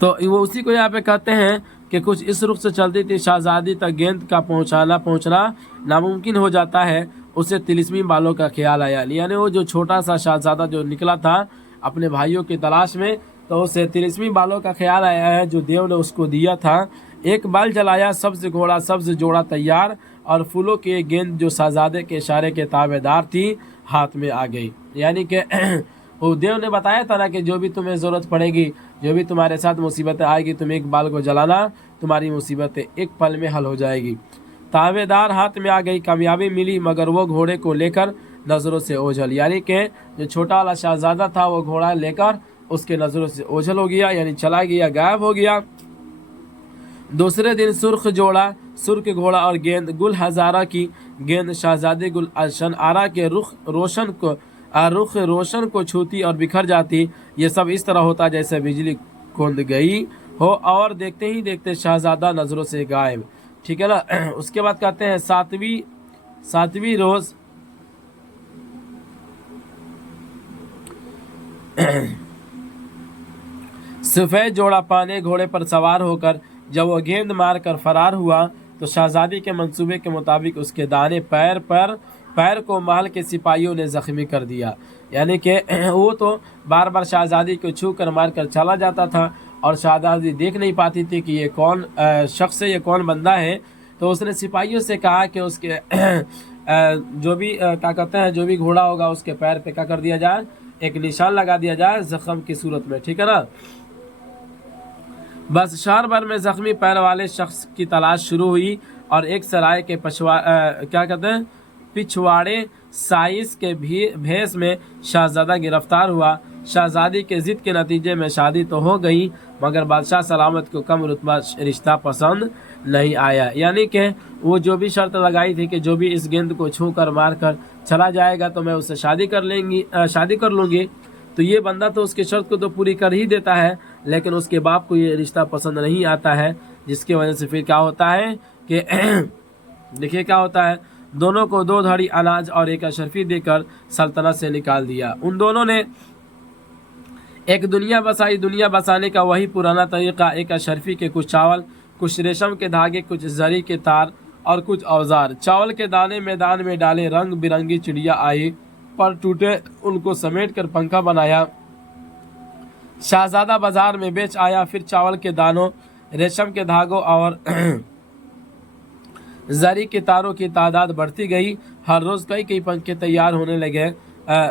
तो वो उसी को यहाँ पे कहते हैं कि कुछ इस रुख से चलती थी शहजादी तक गेंद का पहुंचना नामुमकिन हो जाता है। उसे तिलिस्मी बालों का ख्याल आया, यानी वो जो छोटा सा शहजादा जो निकला था अपने भाइयों की तलाश में, तो उसे तिलिस्मी बालों का ख्याल आया है जो देव ने उसको दिया था। एक बाल जलाया, सब्ज घोड़ा सब्ज जोड़ा तैयार, और फूलों की एक गेंद जो शहजादे के इशारे के ताबेदार थी हाथ में आ गई। यानी कि वो देव ने बताया था ना कि जो भी तुम्हें ज़रूरत पड़ेगी, जो भी तुम्हारे साथ मुसीबतें आएगी, तुम एक बाल को जलाना, तुम्हारी मुसीबतें एक पल में हल हो जाएगी। ताबेदार हाथ में आ गई, कामयाबी मिली, मगर वो घोड़े को लेकर नज़रों से ओझल। यानी कि जो छोटा वाला शहजादा था वो घोड़ा लेकर उसके नज़रों से ओझल हो गया, यानी चला गया, गायब हो गया। दूसरे दिन सुर्ख घोड़ा और गेंद गुल हजारा की गेंद शहजादे गुल अशन आरा के रुख रोशन को छूती और बिखर जाती। ये सब इस तरह होता जैसे बिजली कूद गई हो और देखते ही देखते शहजादा नज़रों से गायब। ठीक है ना। उसके बाद कहते हैं सातवीं रोज सफेद जोड़ा पाने घोड़े पर सवार होकर जब वो गेंद मार कर फरार हुआ तो शहजादी के मंसूबे के मुताबिक उसके दाने पैर को महल के सिपाहियों ने जख्मी कर दिया। यानी कि वो तो बार बार शहजादी को छू कर मार कर चला जाता था और शहजादी देख नहीं पाती थी कि ये कौन शख्स है, ये कौन बंदा है। तो उसने सिपाहियों से कहा कि उसके जो भी क्या कहते हैं, जो भी घोड़ा होगा उसके पैर पे क्या कर दिया जाए, एक निशान लगा दिया जाए जख्म की सूरत में। ठीक है ना। बस शहर भर में जख्मी पैर वाले शख्स की तलाश शुरू हुई और एक सराय के पिछवाड़े साइस के भेस में शहजादा गिरफ्तार हुआ। शहजादी के जिद के नतीजे में शादी तो हो गई, मगर बादशाह सलामत को कम रुतबा रिश्ता पसंद नहीं आया। यानी कि वो जो भी शर्त लगाई थी कि जो भी इस गेंद को छू कर मार कर चला जाएगा तो मैं उससे शादी कर लूँगी, तो ये बंदा तो उसकी शर्त को तो पूरी कर ही देता है, लेकिन उसके बाप को ये रिश्ता पसंद नहीं आता है, जिसकी वजह से फिर क्या होता है कि देखिए क्या होता है, दोनों को 2 धड़ी अनाज और एक अशरफी देकर सल्तनत से निकाल दिया। उन दोनों ने एक दुनिया बसाई। दुनिया बसाने का वही पुराना तरीका, एक अशरफी के कुछ चावल, कुछ रेशम के धागे, कुछ जरी के तार और कुछ औजार। चावल के दाने मैदान में डाले, रंग बिरंगी चिड़िया आई, पर टूटे उनको समेट कर पंखा बनाया। शहजादा बाजार में बेच आया, फिर चावल के दानों, रेशम के धागों और जरी के तारों की तादाद बढ़ती गई। हर रोज कई कई पंखे तैयार होने लगे।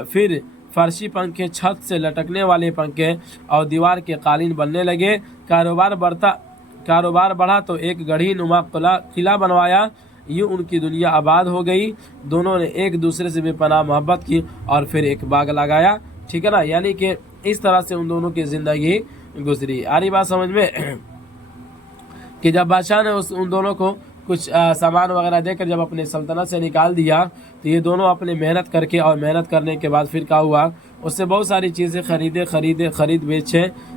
फिर फर्शी पंखे, छत से लटकने वाले पंखे और दीवार के कालीन बनने लगे। कारोबार बढ़ा तो एक गढ़ी नुमा किला बनवाया। यूं उनकी दुनिया आबाद हो गई। दोनों ने एक दूसरे से बेपनाह मोहब्बत की और फिर एक बाग लगाया। ठीक है ना, यानी कि इस तरह से उन दोनों की जिंदगी गुजरी। आ रही बात समझ में कि जब बादशाह ने उन दोनों को कुछ सामान वगैरह देकर जब अपने सल्तनत से निकाल दिया, तो ये दोनों अपने मेहनत करके और मेहनत करने के बाद फिर क्या हुआ, उससे बहुत सारी चीज़ें खरीद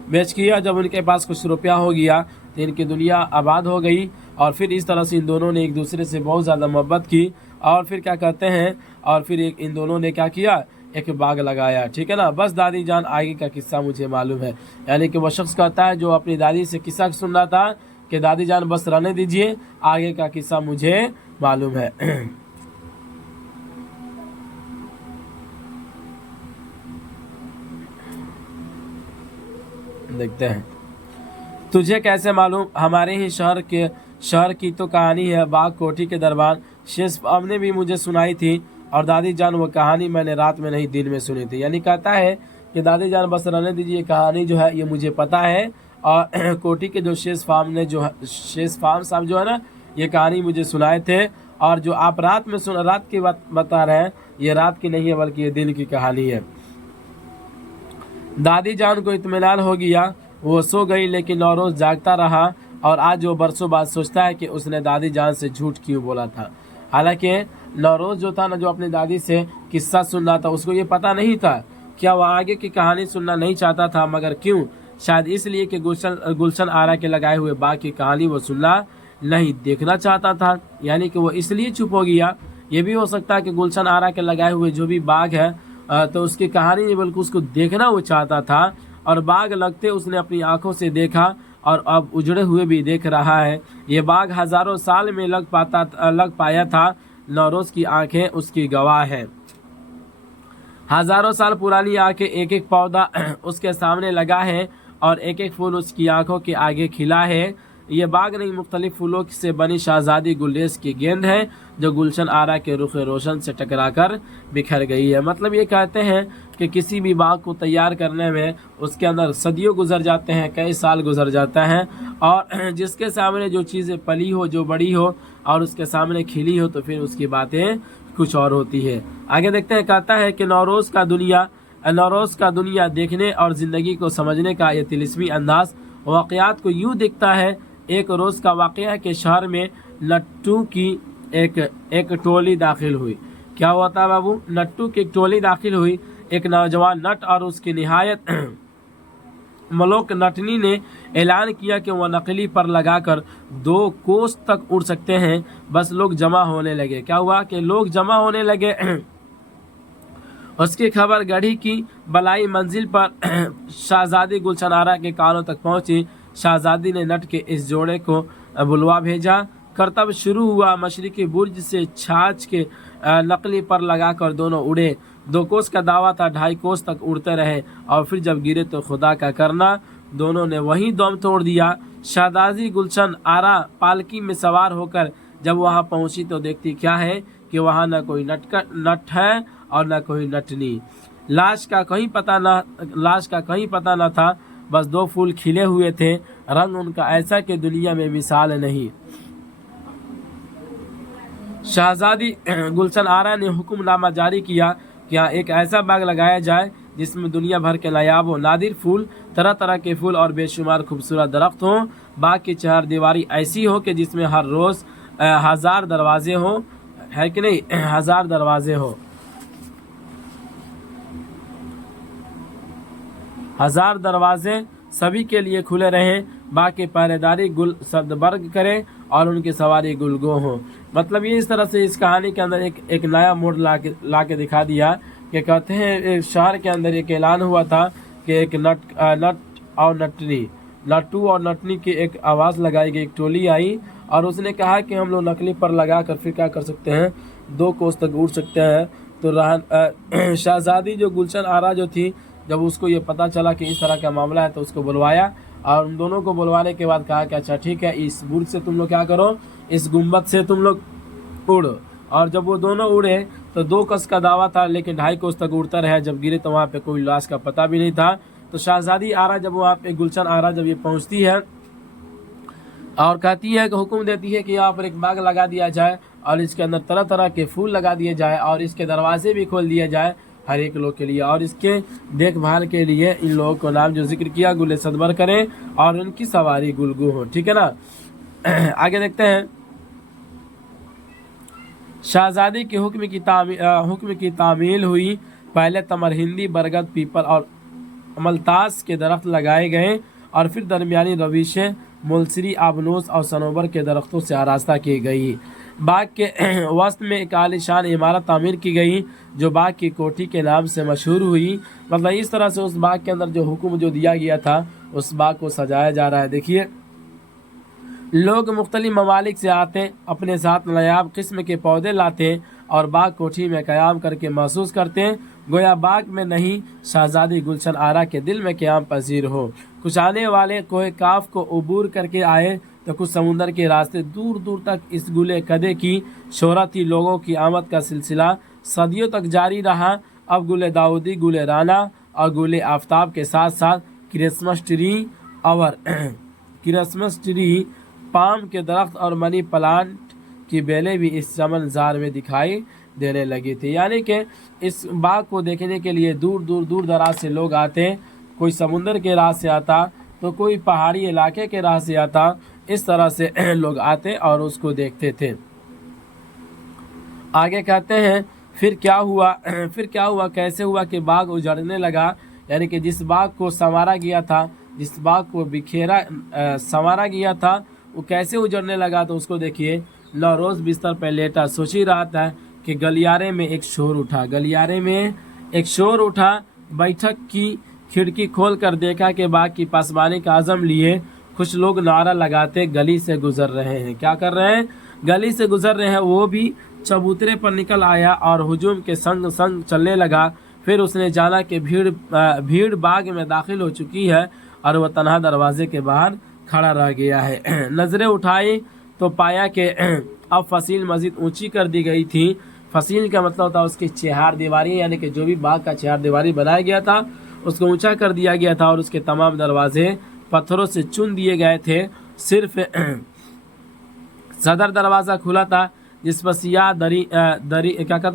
बेच किया। जब उनके पास कुछ रुपया हो गया तो इनकी दुनिया आबाद हो गई। और फिर इस तरह से इन दोनों ने एक दूसरे से बहुत ज़्यादा मोहब्बत की। और फिर क्या कहते हैं, और फिर इन दोनों ने क्या किया, एक बाग लगाया। ठीक है ना। बस दादी जान आगे का किस्सा मुझे मालूम है। यानी कि वो शख्स कहता है जो अपनी दादी से किस्सा सुन रहा था कि दादी जान बस रहने दीजिए, आगे का किस्सा मुझे मालूम है। देखते हैं। तुझे कैसे मालूम, हमारे ही शहर की तो कहानी है। बाग कोठी के दरबार शेष ने भी मुझे सुनाई थी, और दादी जान वो कहानी मैंने रात में नहीं दिन में सुनी थी। यानी कहता है कि दादी जान बस रहने दीजिए, कहानी जो है ये मुझे पता है। और कोठी के जो शेष फार्म साहब जो है ना, ये कहानी मुझे सुनाए थे। और जो आप रात की बात बता रहे हैं, ये रात की नहीं है बल्कि ये दिन की कहानी है। दादी जान को इत्मीनान हो गया, वो सो गई, लेकिन नौरोज जागता रहा। और आज वो बरसों बाद सोचता है कि उसने दादी जान से झूठ क्यों बोला था। हालांकि नौरोज जो था ना, जो अपनी दादी से किस्सा सुन रहा था, उसको ये पता नहीं था क्या वह आगे की कहानी सुनना नहीं चाहता था, मगर क्यों, शायद इसलिए कि गुलशन आरा के लगाए हुए बाग की कहानी वो सुनना नहीं देखना चाहता था। यानी कि वो इसलिए चुप हो गया। ये भी हो सकता है कि गुलशन आरा के लगाए हुए जो भी बाग है तो उसकी कहानी नहीं बल्कि उसको देखना वो चाहता था। और बाग लगते उसने अपनी आंखों से देखा, और अब उजड़े हुए भी देख रहा है। ये बाग हजारों साल में लग पाया था। नौरोज की आंखें उसकी गवाह है। हजारों साल पुरानी आंखें, एक एक पौधा उसके सामने लगा है और एक एक फूल उसकी आंखों के आगे खिला है। ये बाग नहीं, मुख्तलिफ फूलों से बनी शहजादी गुलरेज की गेंद है जो गुलशन आरा के रुख रोशन से टकराकर बिखर गई है। मतलब ये कहते हैं कि किसी भी बाग को तैयार करने में उसके अंदर सदियों गुजर जाते हैं, कई साल गुजर जाता है। और जिसके सामने जो चीज़ें पली हो, जो बड़ी हो और उसके सामने खिली हो, तो फिर उसकी बातें कुछ और होती है। आगे देखते हैं। कहता है कि नौरोज़ का दुनिया देखने और ज़िंदगी को समझने का ये तिलिस्मी अंदाज वाक़यात को यूँ दिखता है। एक रोज़ का वाक़या है कि शहर में नट्टू की एक टोली दाखिल हुई। क्या हुआ था बाबू? नट्टू की एक टोली दाखिल हुई। एक नौजवान नट और उसकी निहायत मलोक नटनी ने ऐलान किया कि वह नकली पर लगाकर 2 कोस तक उड़ सकते हैं। बस लोग जमा होने लगे। क्या हुआ कि लोग जमा होने लगे। उसकी खबर गढ़ी की बलाई मंजिल पर शहजादी गुलशन आरा के कानों तक पहुंची। शहजादी ने नट के इस जोड़े को बुलवा भेजा। करतब शुरू हुआ। मशरिकी बुर्ज से छाछ के नकली पर लगाकर दोनों उड़े। 2 कोस का दावा था, 2.5 कोस तक उड़ते रहे और फिर जब गिरे तो खुदा का करना, दोनों ने वहीं दम तोड़ दिया। शहजादी गुलशन आरा पालकी में सवार होकर जब वहां पहुंची तो देखती क्या है कि वहां न कोई नट है और न कोई नटनी। लाश का कहीं पता न था। बस 2 फूल खिले हुए थे। रंग उनका ऐसा कि दुनिया में मिसाल नहीं। शहजादी गुलशन आरा ने हुक्मनामा जारी किया कि यहाँ एक ऐसा बाग लगाया जाए जिसमें दुनिया भर के नायाब व नादिर फूल, तरह तरह के फूल और बेशुमार खूबसूरत दरख्त हों। बाग की चहारदीवारी ऐसी हो कि जिसमें हर रोज़ 1000 दरवाजे हों, है कि नहीं? 1000 दरवाजे हो, 1000 दरवाजे सभी के लिए खुले रहें। बाग की पहरेदारी गुल सदबर्ग करें और उनकी सवारी गुलगो हो। मतलब ये इस तरह से इस कहानी के अंदर एक नया मोड़ ला के दिखा दिया कि कहते हैं शहर के अंदर एक ऐलान हुआ था कि एक नट और नटनी नट्टू और नटनी की एक आवाज़ लगाई गई, एक टोली आई और उसने कहा कि हम लोग नकली पर लगा कर फिर क्या कर सकते हैं, 2 कोस तक उड़ सकते हैं। तो शहजादी जो गुलशन आरा जो थी, जब उसको ये पता चला कि इस तरह का मामला है तो उसको बुलवाया और उन दोनों को बुलवाने के बाद कहा कि अच्छा ठीक है, इस बुर्ज से तुम लोग क्या करो, इस गुम्बद से तुम लोग उड़ो। और जब वो दोनों उड़े तो 2 कोस का दावा था, लेकिन 2.5 कोस तक उड़ता रहा। जब गिरे तो वहाँ पे कोई लाश का पता भी नहीं था। तो शहजादी आरा जब वहाँ पे गुलशन आरा जब ये पहुँचती है और कहती है कि हुक्म देती है कि यहाँ पर एक बाग लगा दिया जाए और इसके अंदर तरह तरह के फूल लगा दिए जाए और इसके दरवाजे भी खोल दिए जाए हर एक लोग के लिए, और इसके देखभाल के लिए इन लोगों को नाम जो जिक्र किया गुल सदबर करें और उनकी सवारी गुलगू हो। ठीक है ना। आगे देखते हैं। शहजादी के हुक्म की तामील हुई। पहले तमर हिंदी, बरगद, पीपल और अमलतास के दरख्त लगाए गए और फिर दरमियानी रविशें मुलसरी, आबनूस और सनोबर के दरख्तों से आरास्ता की गई। बाग के वस्त में एक आलीशान इमारत तामीर की गई जो बाग की कोठी के नाम से मशहूर हुई। मतलब इस तरह से उस बाग के अंदर जो हुक्म जो दिया गया था उस बाग को सजाया जा रहा है। देखिए, लोग मुख्तलिफ ममालिक से आते, अपने साथ नायाब किस्म के पौधे लाते और बाग कोठी में क़याम करके महसूस करते गोया बाग में नहीं, शहजादी गुलशन आरा के दिल में क़याम पजीर हो। कुछ आने वाले कोई काफ को उबूर करके आए तो कुछ समुंदर के रास्ते दूर दूर तक इस गुले कदे की शोहरत थी। लोगों की आमद का सिलसिला सदियों तक जारी रहा। अब गुले दाऊदी, गुले राना और गुले आफ्ताब के साथ साथ क्रिसमस ट्री और क्रिसमस ट्री, पाम के दरख्त और मनी प्लांट की बेलें भी इस चमन जार में दिखाई देने लगी थी। यानी कि इस बाग को देखने के लिए दूर दराज से लोग आते। कोई समुंदर के राह से आता तो कोई पहाड़ी इलाके के राह से आता। इस तरह से लोग आते और उसको देखते थे। आगे कहते हैं फिर क्या हुआ, कैसे हुआ कि बाग उजड़ने लगा। यानी कि जिस बाग को संवारा गया था, जिस बाग को संवारा गया था, वो कैसे उजड़ने लगा। तो उसको देखिए, नौरोज़ बिस्तर पर लेटा सोच ही रहा था कि गलियारे में एक शोर उठा। बैठक की खिड़की खोल कर देखा कि बाग की पासबानी का आज़म लिए कुछ लोग नारा लगाते गली से गुजर रहे हैं। क्या कर रहे हैं? गली से गुजर रहे हैं। वो भी चबूतरे पर निकल आया और हुजूम के संग संग चलने लगा। फिर उसने जाना कि भीड़ बाग में दाखिल हो चुकी है और वह तन्हा दरवाजे के बाहर खड़ा रह गया है। नजरें उठाई तो पाया कि अब फसील मजीद ऊंची कर दी गई थी। फसील का मतलब होता है उसकी चहार दीवारी, यानी कि जो भी बाग का चहार दीवारी बनाया गया था उसको ऊंचा कर दिया गया था और उसके तमाम दरवाजे पत्थरों से चुन दिए गए थे। सिर्फ सदर दरवाज़ा खुला था जिस पर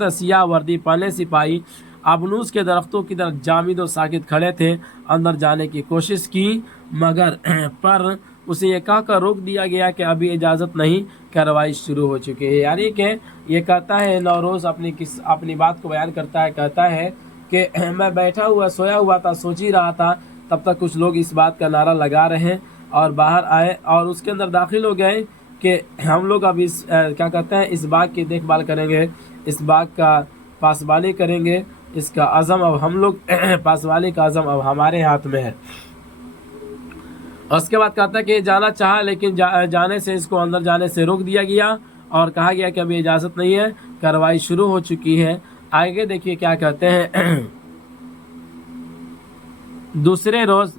सियाह वर्दी पहने सिपाही अबनूस के दरख्तों की तरफ जामिद और साकित खड़े थे। अंदर जाने की कोशिश की मगर पर उसे ये कहकर रोक दिया गया कि अभी इजाज़त नहीं, कार्रवाई शुरू हो चुकी है। यानी कि ये कहता है नौरोज़ अपनी बात को बयान करता है, कहता है कि मैं बैठा हुआ सोया हुआ था, सोच ही रहा था, तब तक कुछ लोग इस बात का नारा लगा रहे हैं और बाहर आए और उसके अंदर दाखिल हो गए कि हम लोग अब इस इस बाग की देखभाल करेंगे, इस बाग का पासबानी करेंगे, इसका अज़म अब हम लोग पासबानी का अज़म अब हमारे हाथ में है। उसके बाद कहता है कि जाना चाहा लेकिन जाने से इसको अंदर जाने से रोक दिया गया और कहा गया कि अभी इजाज़त नहीं है, कार्रवाई शुरू हो चुकी है। आगे देखिए क्या कहते हैं। दूसरे रोज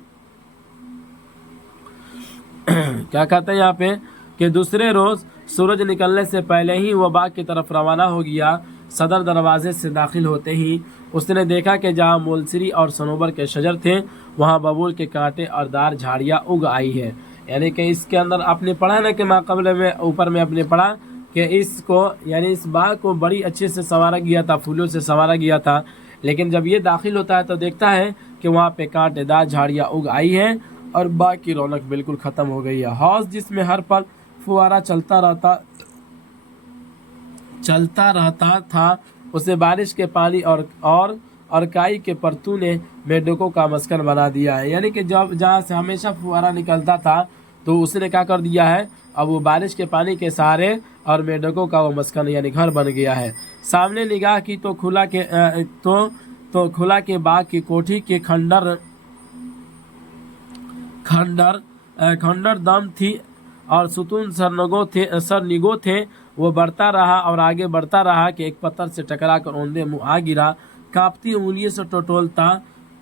क्या कहते हैं यहाँ पे कि दूसरे रोज सूरज निकलने से पहले ही वह बाग की तरफ रवाना हो गया। सदर दरवाजे से दाखिल होते ही उसने देखा कि जहाँ मुलसरी और सनोबर के शजर थे वहाँ बबूल के कांटे और दार झाड़ियाँ उग आई है। यानी कि इसके अंदर आपने पढ़ा ना कि माक़बले में ऊपर में आपने पढ़ा कि इसको यानी इस बाग को बड़ी अच्छे से संवारा गया था, फूलों से संवारा गया था। लेकिन जब ये दाखिल होता है तो देखता है कि वहाँ पे कांटेदार झाड़ियाँ उग आई हैं और बाग की रौनक बिल्कुल ख़त्म हो गई है। हौज जिसमें हर पल फुवारा चलता रहता था उसे बारिश के पानी और काई के परतू ने मेंढकों का मस्कन बना दिया है। यानी कि जब जहाँ से हमेशा फुवारा निकलता था तो उसने क्या कर दिया है, अब वो बारिश के पानी के सहारे और मेंढकों का वो मस्कन यानी घर बन गया है। सामने निगाह की तो खुला के बाग की कोठी के खंडर खंडर दम थी और सुतून सरनिगो थे। वो बढ़ता रहा और आगे बढ़ता रहा कि एक पत्थर से टकराकर औंधे मुंह आ गिरा। कांपती उंगलियों से टटोलता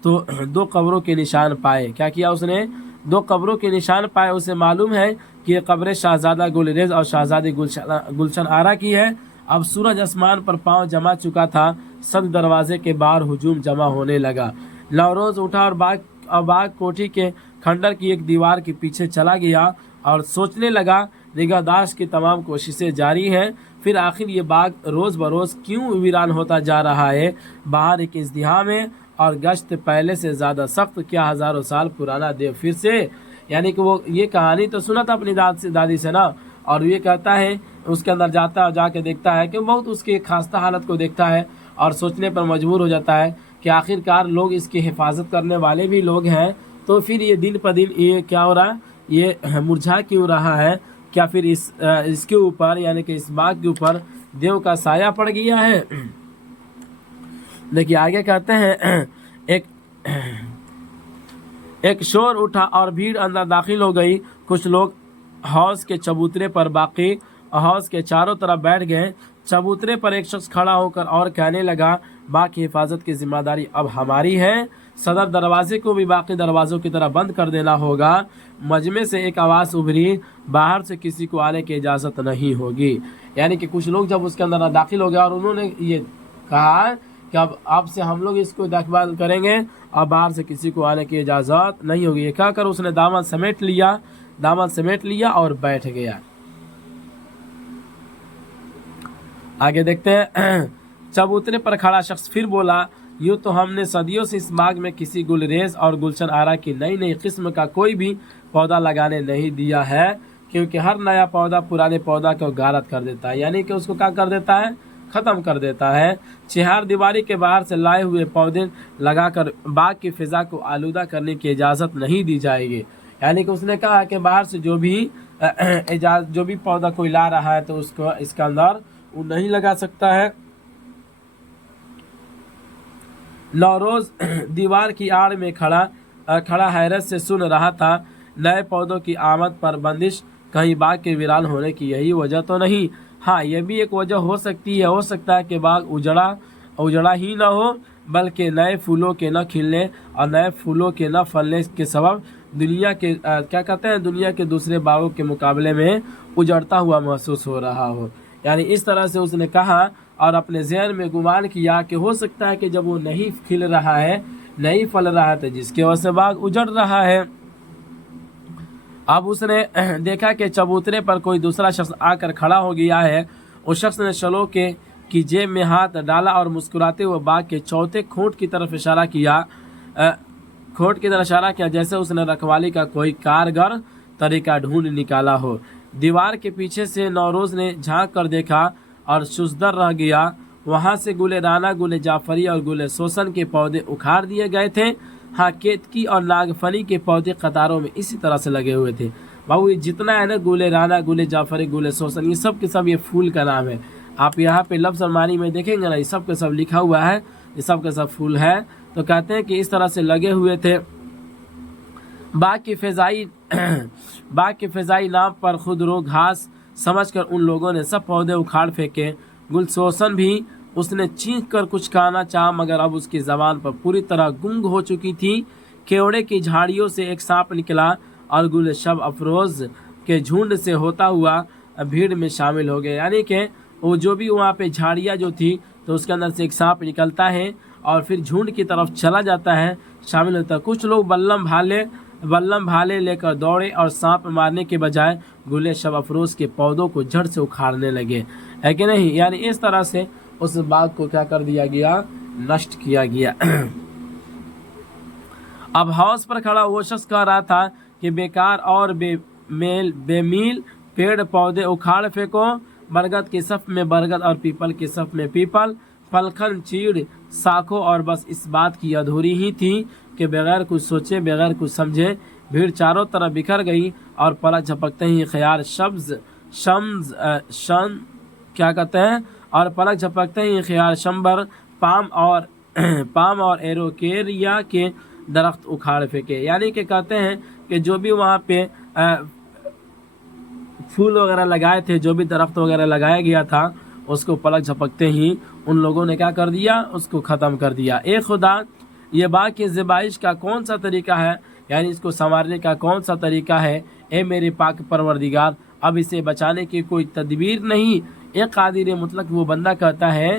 तो दो कब्रों के निशान पाए। क्या किया उसने? दो कब्रों के निशान पाए। उसे मालूम है कि ये कब्र शहजादा गुलरेज और शहजादी गुलशन आरा की है। अब सूरज आसमान पर पांव जमा चुका था। सब दरवाजे के बाहर हुजूम जमा होने लगा। नौरोज उठा और बाग कोठी के खंडर की एक दीवार के पीछे चला गया और सोचने लगा, निगाहदाश्त की तमाम कोशिशें जारी हैं, फिर आखिर ये बाग रोज़ बरोज़ क्यों वीरान होता जा रहा है? बाहर एक इज़्दिहाम है और गश्त पहले से ज़्यादा सख्त। क्या हज़ारों साल पुराना देव फिर से? यानी कि वो ये कहानी तो सुना था अपनी दादी से ना, और ये कहता है उसके अंदर जाता है, जाके देखता है कि बहुत उसकी खस्ता हालत को देखता है और सोचने पर मजबूर हो जाता है कि आखिरकार लोग इसकी हिफाजत करने वाले भी लोग हैं, तो फिर ये दिन पर दिन ये क्या हो रहा है, ये मुरझा क्यों रहा है? क्या फिर इसके ऊपर यानी कि इस बाग के ऊपर देव का साया पड़ गया है? देखिए आगे कहते हैं, एक शोर उठा और भीड़ अंदर दाखिल हो गई। कुछ लोग हौज के चबूतरे पर, बाकी हौज के चारों तरफ बैठ गए। चबूतरे पर एक शख्स खड़ा होकर और कहने लगा, बाग की हिफाजत की जिम्मेदारी अब हमारी है। सदर दरवाजे को भी बाकी दरवाज़ों की तरह बंद कर देना होगा। मजमे से एक आवाज़ उभरी, बाहर से किसी को आने की इजाज़त नहीं होगी। यानी कि कुछ लोग जब उसके अंदर दाखिल हो गए और उन्होंने ये कहा कि अब आपसे हम लोग इसको देखभाल करेंगे और बाहर से किसी को आने की इजाज़त नहीं होगी। ये कहकर उसने दामन समेट लिया और बैठ गया। आगे देखते हैं, चबूतरे पर खड़ा शख्स फिर बोला, यूँ तो हमने सदियों से इस बाग में किसी गुलरेज और गुलशन आरा की नई नई किस्म का कोई भी पौधा लगाने नहीं दिया है, क्योंकि हर नया पौधा पुराने पौधा को गारत कर देता है, यानी कि उसको क्या कर देता है, ख़त्म कर देता है। चहार दीवारी के बाहर से लाए हुए पौधे लगाकर बाग की फ़िज़ा को आलूदा करने की इजाज़त नहीं दी जाएगी। यानी कि उसने कहा कि बाहर से जो भी पौधा कोई ला रहा है तो उसको इसके अंदर वो नहीं लगा सकता है। नौरोज दीवार की आड़ में खड़ा हैरत से सुन रहा था। नए पौधों की आमद पर बंदिश कहीं बाग के वीरान होने की यही वजह तो नहीं? हाँ, यह भी एक वजह हो सकती है। हो सकता है कि बाग उजड़ा ही न हो, बल्कि नए फूलों के न खिलने और नए फूलों के न फलने के सबब दुनिया के दूसरे बागों के मुकाबले में उजड़ता हुआ महसूस हो रहा हो। यानी इस तरह से उसने कहा और अपने ज़हन में गुमान किया कि हो सकता है कि जब वो नहीं खिल रहा है, नहीं फल रहा है, तो जिसकी वजह से बाग उजड़ रहा है। अब उसने देखा कि चबूतरे पर कोई दूसरा शख्स आकर खड़ा हो गया है। उस शख्स ने शलों की जेब में हाथ डाला और मुस्कुराते हुए बाग के चौथे खोट की तरफ इशारा किया, जैसे उसने रखवाली का कोई कारगर तरीका ढूंढ निकाला हो। दीवार के पीछे से नौरोज ने झांक कर देखा और शुजदर रह गया। वहाँ से गुले राना, गुले जाफरी और गुले सोसन के पौधे उखाड़ दिए गए थे। हाँ, केतकी और नागफनी के पौधे कतारों में इसी तरह से लगे हुए थे। बाबू ये जितना है ना, गुले राना, गुले जाफरी, गुले सोसन, ये सब के सब ये फूल का नाम है। आप यहाँ पे लफ्ज़ अलमारी में देखेंगे ना, ये सब के सब लिखा हुआ है, ये सब के सब फूल है। तो कहते हैं कि इस तरह से लगे हुए थे। बाग की फ़िज़ाई नाम पर खुदरो घास समझकर उन लोगों ने सब पौधे उखाड़ फेंके। गुलसोसन भी उसने चीख कर कुछ कहना चाहा, मगर अब उसकी ज़बान पर पूरी तरह गुंग हो चुकी थी। केवड़े की झाड़ियों से एक सांप निकला और गुल शब अफरोज़ के झुंड से होता हुआ भीड़ में शामिल हो गए। यानी कि वो जो भी वहाँ पे झाड़ियाँ जो थी, तो उसके अंदर से एक सांप निकलता है और फिर झुंड की तरफ चला जाता है, शामिल होता है। कुछ लोग बल्लम भाले लेकर दौड़े और सांप मारने के बजाय गुले शब अफरोज़ के पौधों को जड़ से उखाड़ने लगे, है कि नहीं? यानी इस तरह से उस बाग को क्या कर दिया गया, नष्ट किया गया। अब हाउस पर खड़ा वो शख्स कह रहा था कि बेकार और बेमील पेड़ पौधे उखाड़ फेंको। बरगद के सफ में बरगद और पीपल के सफ में पीपल, पलखन चीड़ साखों, और बस इस बात की अधूरी ही थी कि बगैर कुछ सोचे, बगैर कुछ समझे भीड़ चारों तरफ बिखर गई और पलक झपकते ही ख़यार पलक झपकते ही ख़यार शंबर, पाम और एरोकेरिया के दरख्त उखाड़ फेंके। यानी कि कहते हैं कि जो भी वहाँ पे फूल वगैरह लगाए थे, जो भी दरख्त वगैरह लगाया गया था, उसको पलक झपकते ही उन लोगों ने क्या कर दिया, उसको ख़त्म कर दिया। ए खुदा, ये बाग की ज़िबाइश का कौन सा तरीका है, यानी इसको संवारने का कौन सा तरीका है। ए मेरे पाक परवरदिगार, अब इसे बचाने की कोई तदबीर नहीं। एक कादिर मुतलक वो बंदा कहता है,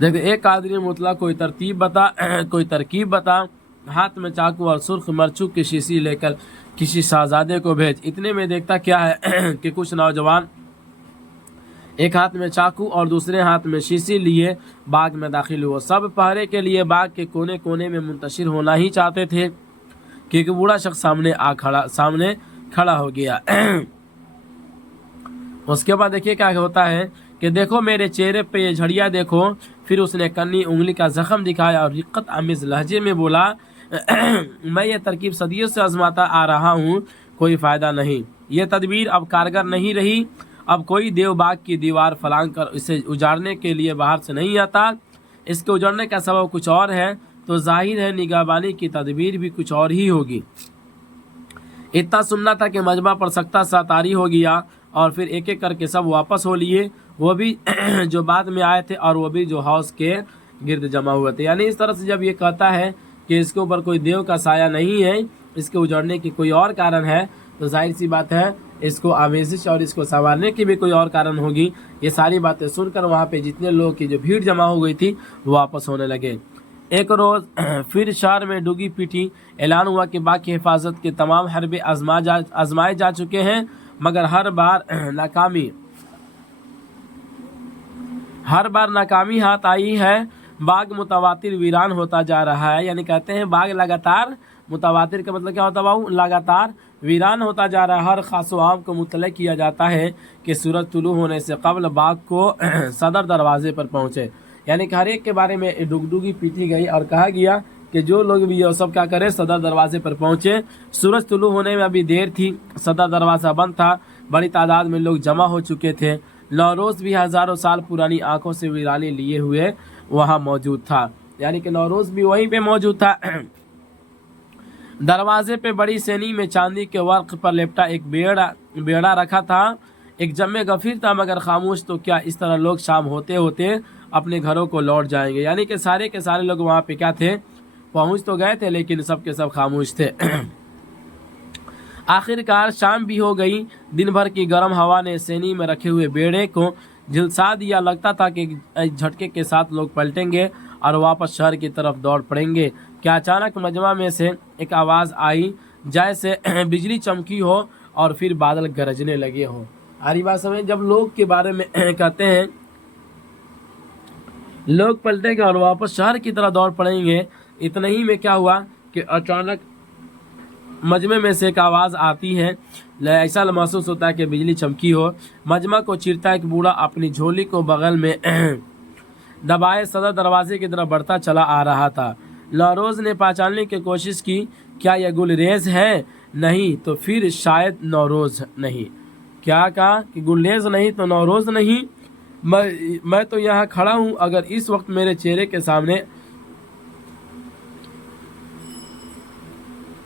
देखो एक कादिर मुतलक कोई तरतीब बता, कोई तरकीब बता, हाथ में चाकू और सुर्ख मरचू की शीशी लेकर किसी शहजादे को भेज। इतने में देखता क्या है कि कुछ नौजवान एक हाथ में चाकू और दूसरे हाथ में शीशी लिए बाग में दाखिल हुए। सब पहरे के लिए बाग के कोने कोने में मुंतशिर होना ही चाहते थे कि एक बूढ़ा शख्स सामने खड़ा हो गया। उसके बाद देखिए क्या होता है कि देखो मेरे चेहरे पे ये झड़िया देखो। फिर उसने कन्नी उंगली का जख्म दिखाया और रिक्कत आमिज लहजे में बोला, मैं ये तरकीब सदियों से आजमाता आ रहा हूँ, कोई फ़ायदा नहीं। ये तदबीर अब कारगर नहीं रही। अब कोई देव बाग की दीवार फलांग कर इसे उजाड़ने के लिए बाहर से नहीं आता। इसके उजाड़ने का सबब कुछ और है, तो जाहिर है निगाहबानी की तदबीर भी कुछ और ही होगी। इतना सुनना था कि मजमा पर सख्ता सा तारी हो गया और फिर एक एक करके सब वापस हो लिए, वो भी जो बाद में आए थे और वो भी जो हाउस के गिर्द जमा हुए थे। यानी इस तरह से जब ये कहता है कि इसके ऊपर कोई देव का साया नहीं है, इसके उजड़ने की कोई और कारण है, तो जाहिर सी बात है इसको आवेशिश और इसको संवारने की भी कोई और कारण होगी। ये सारी बातें सुनकर वहाँ पे जितने लोगों की जो भीड़ जमा हो गई थी वो वापस होने लगे। एक रोज़ फिर शहर में डूगी पीटी ऐलान हुआ कि बाग की हिफाजत के तमाम हरबे आजमाए जा चुके हैं, मगर हर बार नाकामी हाथ आई है। बाग मुतवातिर वीरान होता जा रहा है। यानी कहते हैं बाग लगातार, मुतवातिर का मतलब क्या होता है बाबू, लगातार वीरान होता जा रहा है। हर खास व आम को मुतला किया जाता है कि सूरज तुलू होने से कबल बाग को सदर दरवाजे पर पहुँचे। यानी कि हर एक के बारे में डुगडुगी पीटी गई और कहा गया कि जो लोग भी ये सब क्या करें, सदर दरवाजे पर पहुँचे। सूरज तुलू होने में अभी देर थी, सदर दरवाज़ा बंद था, बड़ी तादाद में लोग जमा हो चुके थे। नौरोज़ भी हज़ारों साल पुरानी आंखों से वीरानी लिए हुए वहाँ मौजूद था। यानी कि नौरोज़ भी वहीं पे मौजूद था। दरवाजे पे बड़ी सैनी में चांदी के वर्क पर लेपटा एक बेड़ा रखा था। एक जम्मे गफीर था मगर खामोश। तो क्या इस तरह लोग शाम होते होते अपने घरों को लौट जाएंगे। यानी कि सारे के सारे लोग वहाँ पे क्या थे, पहुँच तो गए थे लेकिन सब के सब खामोश थे। आखिरकार शाम भी हो गई। दिन भर की गर्म हवा ने सैनी में रखे हुए बेड़े को झुलसा दिया। लगता था कि झटके के साथ लोग पलटेंगे और वापस शहर की तरफ दौड़ पड़ेंगे। क्या अचानक मजमा में से एक आवाज़ आई जैसे बिजली चमकी हो और फिर बादल गरजने लगे हो। हरी बात समझ, जब लोग के बारे में कहते हैं लोग पलटेंगे और वापस शहर की तरफ दौड़ पड़ेंगे, इतना ही में क्या हुआ कि अचानक मजमे में से एक आवाज़ आती है। ऐसा महसूस होता है कि बिजली चमकी हो। मजमा को चीरता एक बूढ़ा अपनी झोली को बगल में दबाए सदर दरवाजे की तरफ बढ़ता चला आ रहा था। नौरोज़ ने पहचानने की कोशिश की, क्या यह गुलरेज है? नहीं तो फिर शायद नौरोज़ नहीं। क्या कहा कि गुलरेज नहीं तो नौरोज़ नहीं। मैं तो यहाँ खड़ा हूँ। अगर इस वक्त मेरे चेहरे के सामने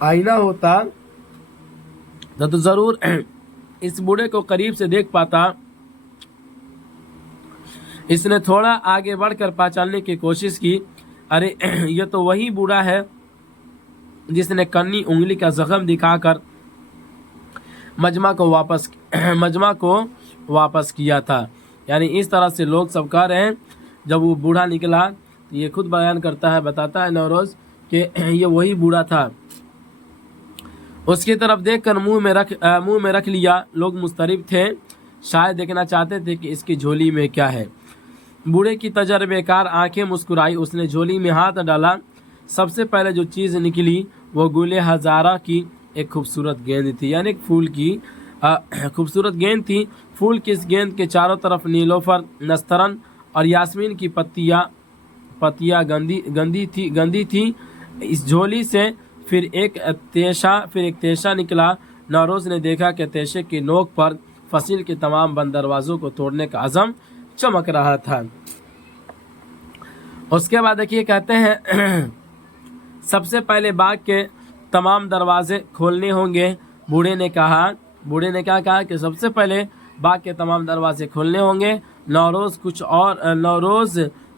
आईना होता तो ज़रूर इस बूढ़े को करीब से देख पाता। इसने थोड़ा आगे बढ़कर पहचानने की कोशिश की। अरे ये तो वही बूढ़ा है जिसने कन्नी उंगली का जख्म दिखाकर मजमा को वापस किया था। यानी इस तरह से लोग सब कह रहे हैं। जब वो बूढ़ा निकला तो ये खुद बयान करता है, बताता है नौरोज़ कि ये वही बूढ़ा था। उसकी तरफ देखकर मुंह में रख लिया। लोग मुस्तरिब थे, शायद देखना चाहते थे कि इसकी झोली में क्या है। बूढ़े की तजर्बेकार आंखें मुस्कुराई। उसने झोली में हाथ डाला। सबसे पहले जो चीज़ निकली वो गुले हज़ारा की एक खूबसूरत गेंद थी। यानी एक फूल की खूबसूरत गेंद थी। फूल की इस गेंद के चारों तरफ नीलोफर, नस्तरन और यास्मीन की पत्तियाँ गंदी थी। इस झोली से फिर एक तेशा निकला। नौरोज़ ने देखा कि तेशे की नोक पर फसील के तमाम बंद दरवाज़ों को तोड़ने का अज़म चमक रहा था। उसके बाद देखिए कहते हैं सबसे पहले बाग के तमाम दरवाजे खोलने होंगे। बूढ़े ने क्या कहा कि सबसे पहले बाग के तमाम दरवाजे खोलने होंगे। नौरोज़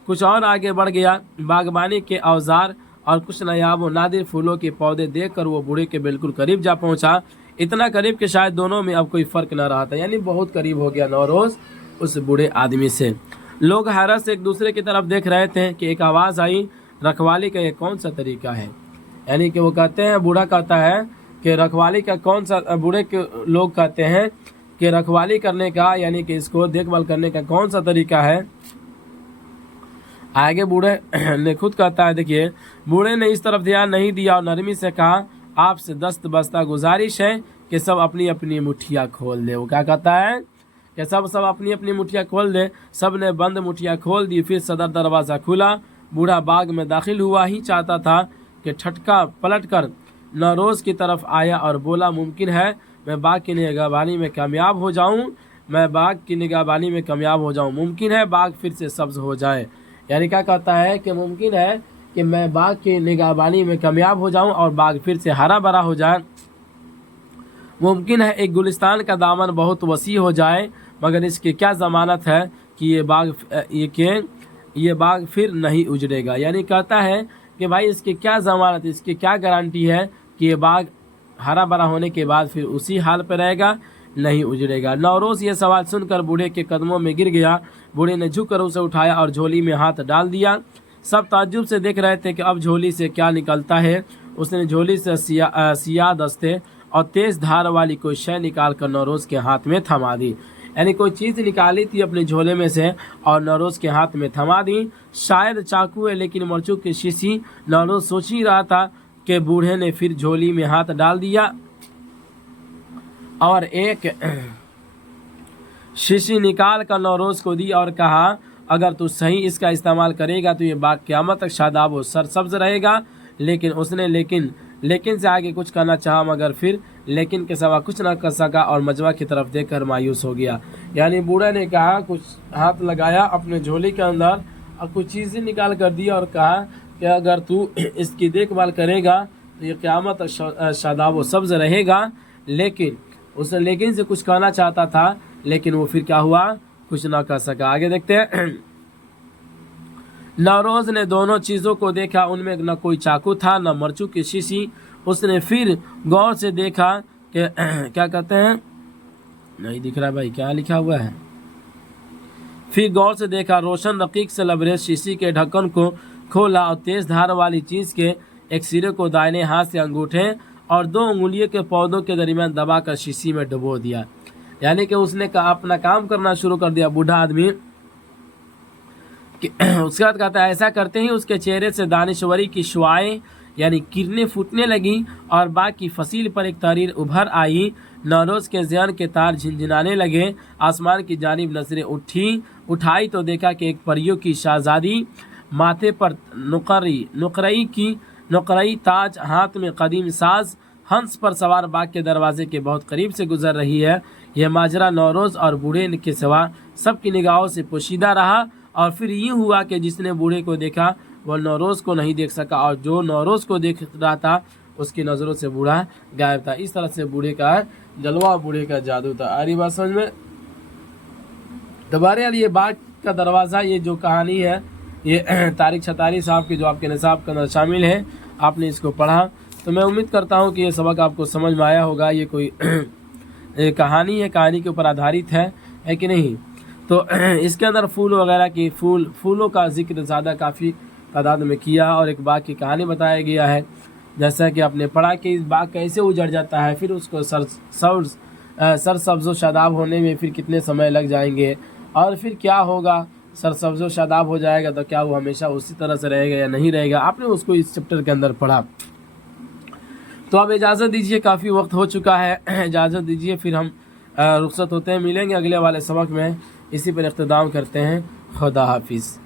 कुछ और आगे बढ़ गया। बागबानी के औजार और कुछ नायाब व नादिर फूलों के पौधे देखकर वो बूढ़े के बिल्कुल करीब जा पहुंचा, इतना करीब कि शायद दोनों में अब कोई फ़र्क न रहा था, यानी बहुत करीब हो गया नौरोज़ उस बूढ़े आदमी से। लोग हैरत से एक दूसरे की तरफ देख रहे थे कि एक आवाज़ आई, रखवाली का ये कौन सा तरीका है। यानी कि वो कहते हैं, बूढ़ा कहता है कि रखवाली का कौन सा, बूढ़े के लोग कहते हैं कि रखवाली करने का, यानी कि इसको देखभाल करने का कौन सा तरीका है। आगे बूढ़े ने खुद कहता है, देखिए, बूढ़े ने इस तरफ ध्यान नहीं दिया और नरमी से कहा, आपसे दस्त बस्ता गुजारिश है कि सब अपनी अपनी मुठ्ठियाँ खोल दे। वो क्या कहता है कि सब अपनी अपनी मुठ्ठियाँ खोल दे। सब ने बंद मुठ्ठियाँ खोल दी। फिर सदर दरवाज़ा खुला। बूढ़ा बाग में दाखिल हुआ ही चाहता था कि ठटका पलट कर नौरोज़ की तरफ आया और बोला, मुमकिन है मैं बाग की निगहबानी में कामयाब हो जाऊं, मुमकिन है बाग फिर से सब्ज़ हो जाए। यानी क्या कहता है कि मुमकिन है कि मैं बाग की निगहबानी में कामयाब हो जाऊं और बाग फिर से हरा भरा हो जाए। मुमकिन है एक गुलिस्तान का दामन बहुत वसी हो जाए, मगर इसकी क्या ज़मानत है कि ये बाग फिर नहीं उजड़ेगा। यानी कहता है कि भाई इसकी क्या ज़मानत, इसकी क्या गारंटी है कि ये बाग हरा भरा होने के बाद फिर उसी हाल पर रहेगा, नहीं उजड़ेगा। नौरोज़ ये सवाल सुनकर बूढ़े के कदमों में गिर गया। बूढ़े ने झुककर उसे उठाया और झोली में हाथ डाल दिया। सब ताज्जुब से देख रहे थे कि अब झोली से क्या निकलता है। उसने झोली से सियाह दस्ते और तेज़ धार वाली कोई शय निकाल कर नौरोज़ के हाथ में थमा दी। यानी कोई चीज़ निकाली थी अपने झोले में से और नौरोज़ के हाथ में थमा दी। शायद चाकू है, लेकिन मरचू की शीशी। नौरोज़ सोच ही रहा था कि बूढ़े ने फिर झोली में हाथ डाल दिया और एक शीशी निकाल कर नौरोज़ को दी और कहा, अगर तू सही इसका इस्तेमाल करेगा तो ये बाग क़यामत तक शादाब व सरसब्ज़ रहेगा। लेकिन उसने लेकिन से आगे कुछ करना चाहा, मगर फिर लेकिन के सिवा कुछ ना कर सका और मजमा की तरफ देखकर मायूस हो गया। यानी बूढ़ा ने कहा, कुछ हाथ लगाया अपने झोली के अंदर और कुछ चीज़ें निकाल कर दी और कहा कि अगर तू इसकी देखभाल करेगा तो ये क़यामत तक शादाब व सब्ज़ रहेगा। लेकिन से कुछ कहना चाहता था, लेकिन वो फिर क्या हुआ, कुछ ना कर सका। आगे देखते हैं। नौरोज़ ने दोनों चीज़ों को देखा। उनमें न कोई चाकू था, न मरचू की शीशी। उसने फिर गौर से देखा कि क्या कहते हैं, नहीं दिख रहा भाई, क्या लिखा हुआ है। फिर गौर से देखा, रोशन रकीक से लबरेज शीशी के ढक्कन को खोला और तेज़ धार वाली चीज़ के एक सिरे को दाहिने हाथ से अंगूठे और 2 उंगलियों के पौधों के दरमियान दबाकर शीशी में डुबो दिया। यानी कि उसने अपना काम करना शुरू कर दिया बूढ़ा आदमी। उसके बाद कहता है, ऐसा करते ही उसके चेहरे से दानिशवरी की शुआएं यानी किरणें फूटने लगी और बाग की फसील पर एक तहरीर उभर आई। नौरोज़ के ज़हन के तार झिनझिनाने लगे। आसमान की जानिब नजरें उठाई तो देखा कि एक परियों की शहजादी माथे पर नुकरई ताज, हाथ में कदीम साज, हंस पर सवार बाग के दरवाजे के बहुत करीब से गुजर रही है। यह माजरा नौरोज़ और बूढ़े के सिवा सबकी निगाहों से पोशीदा रहा और फिर ये हुआ कि जिसने बूढ़े को देखा वह नौरोज़ को नहीं देख सका और जो नौरोज़ को देख रहा था उसकी नज़रों से बूढ़ा गायब था। इस तरह से बूढ़े का जलवा, बूढ़े का जादू था। आ रही बात समझ में? दोबारा ये बाग का दरवाज़ा, ये जो कहानी है ये तारिक छतारी साहब की जो आपके निसाब के अंदर शामिल है, आपने इसको पढ़ा तो मैं उम्मीद करता हूँ कि ये सबक आपको समझ में आया होगा। ये कोई कहानी है, कहानी के ऊपर आधारित है कि नहीं। तो इसके अंदर फूल वगैरह की फूलों का जिक्र ज़्यादा काफ़ी तादाद में किया और एक बाग की कहानी बताया गया है। जैसा कि आपने पढ़ा कि इस बाग कैसे उजड़ जाता है, फिर उसको सरसब्ज़ शादाब होने में फिर कितने समय लग जाएंगे और फिर क्या होगा, सरसब्ज़ शादाब हो जाएगा तो क्या वो हमेशा उसी तरह से रहेगा या नहीं रहेगा। आपने उसको इस चैप्टर के अंदर पढ़ा। तो अब इजाज़त दीजिए, काफ़ी वक्त हो चुका है, इजाज़त दीजिए, फिर हम रुखसत होते हैं, मिलेंगे अगले वाले सबक में। इसी पर इख्तिताम करते हैं। खुदा हाफिज़।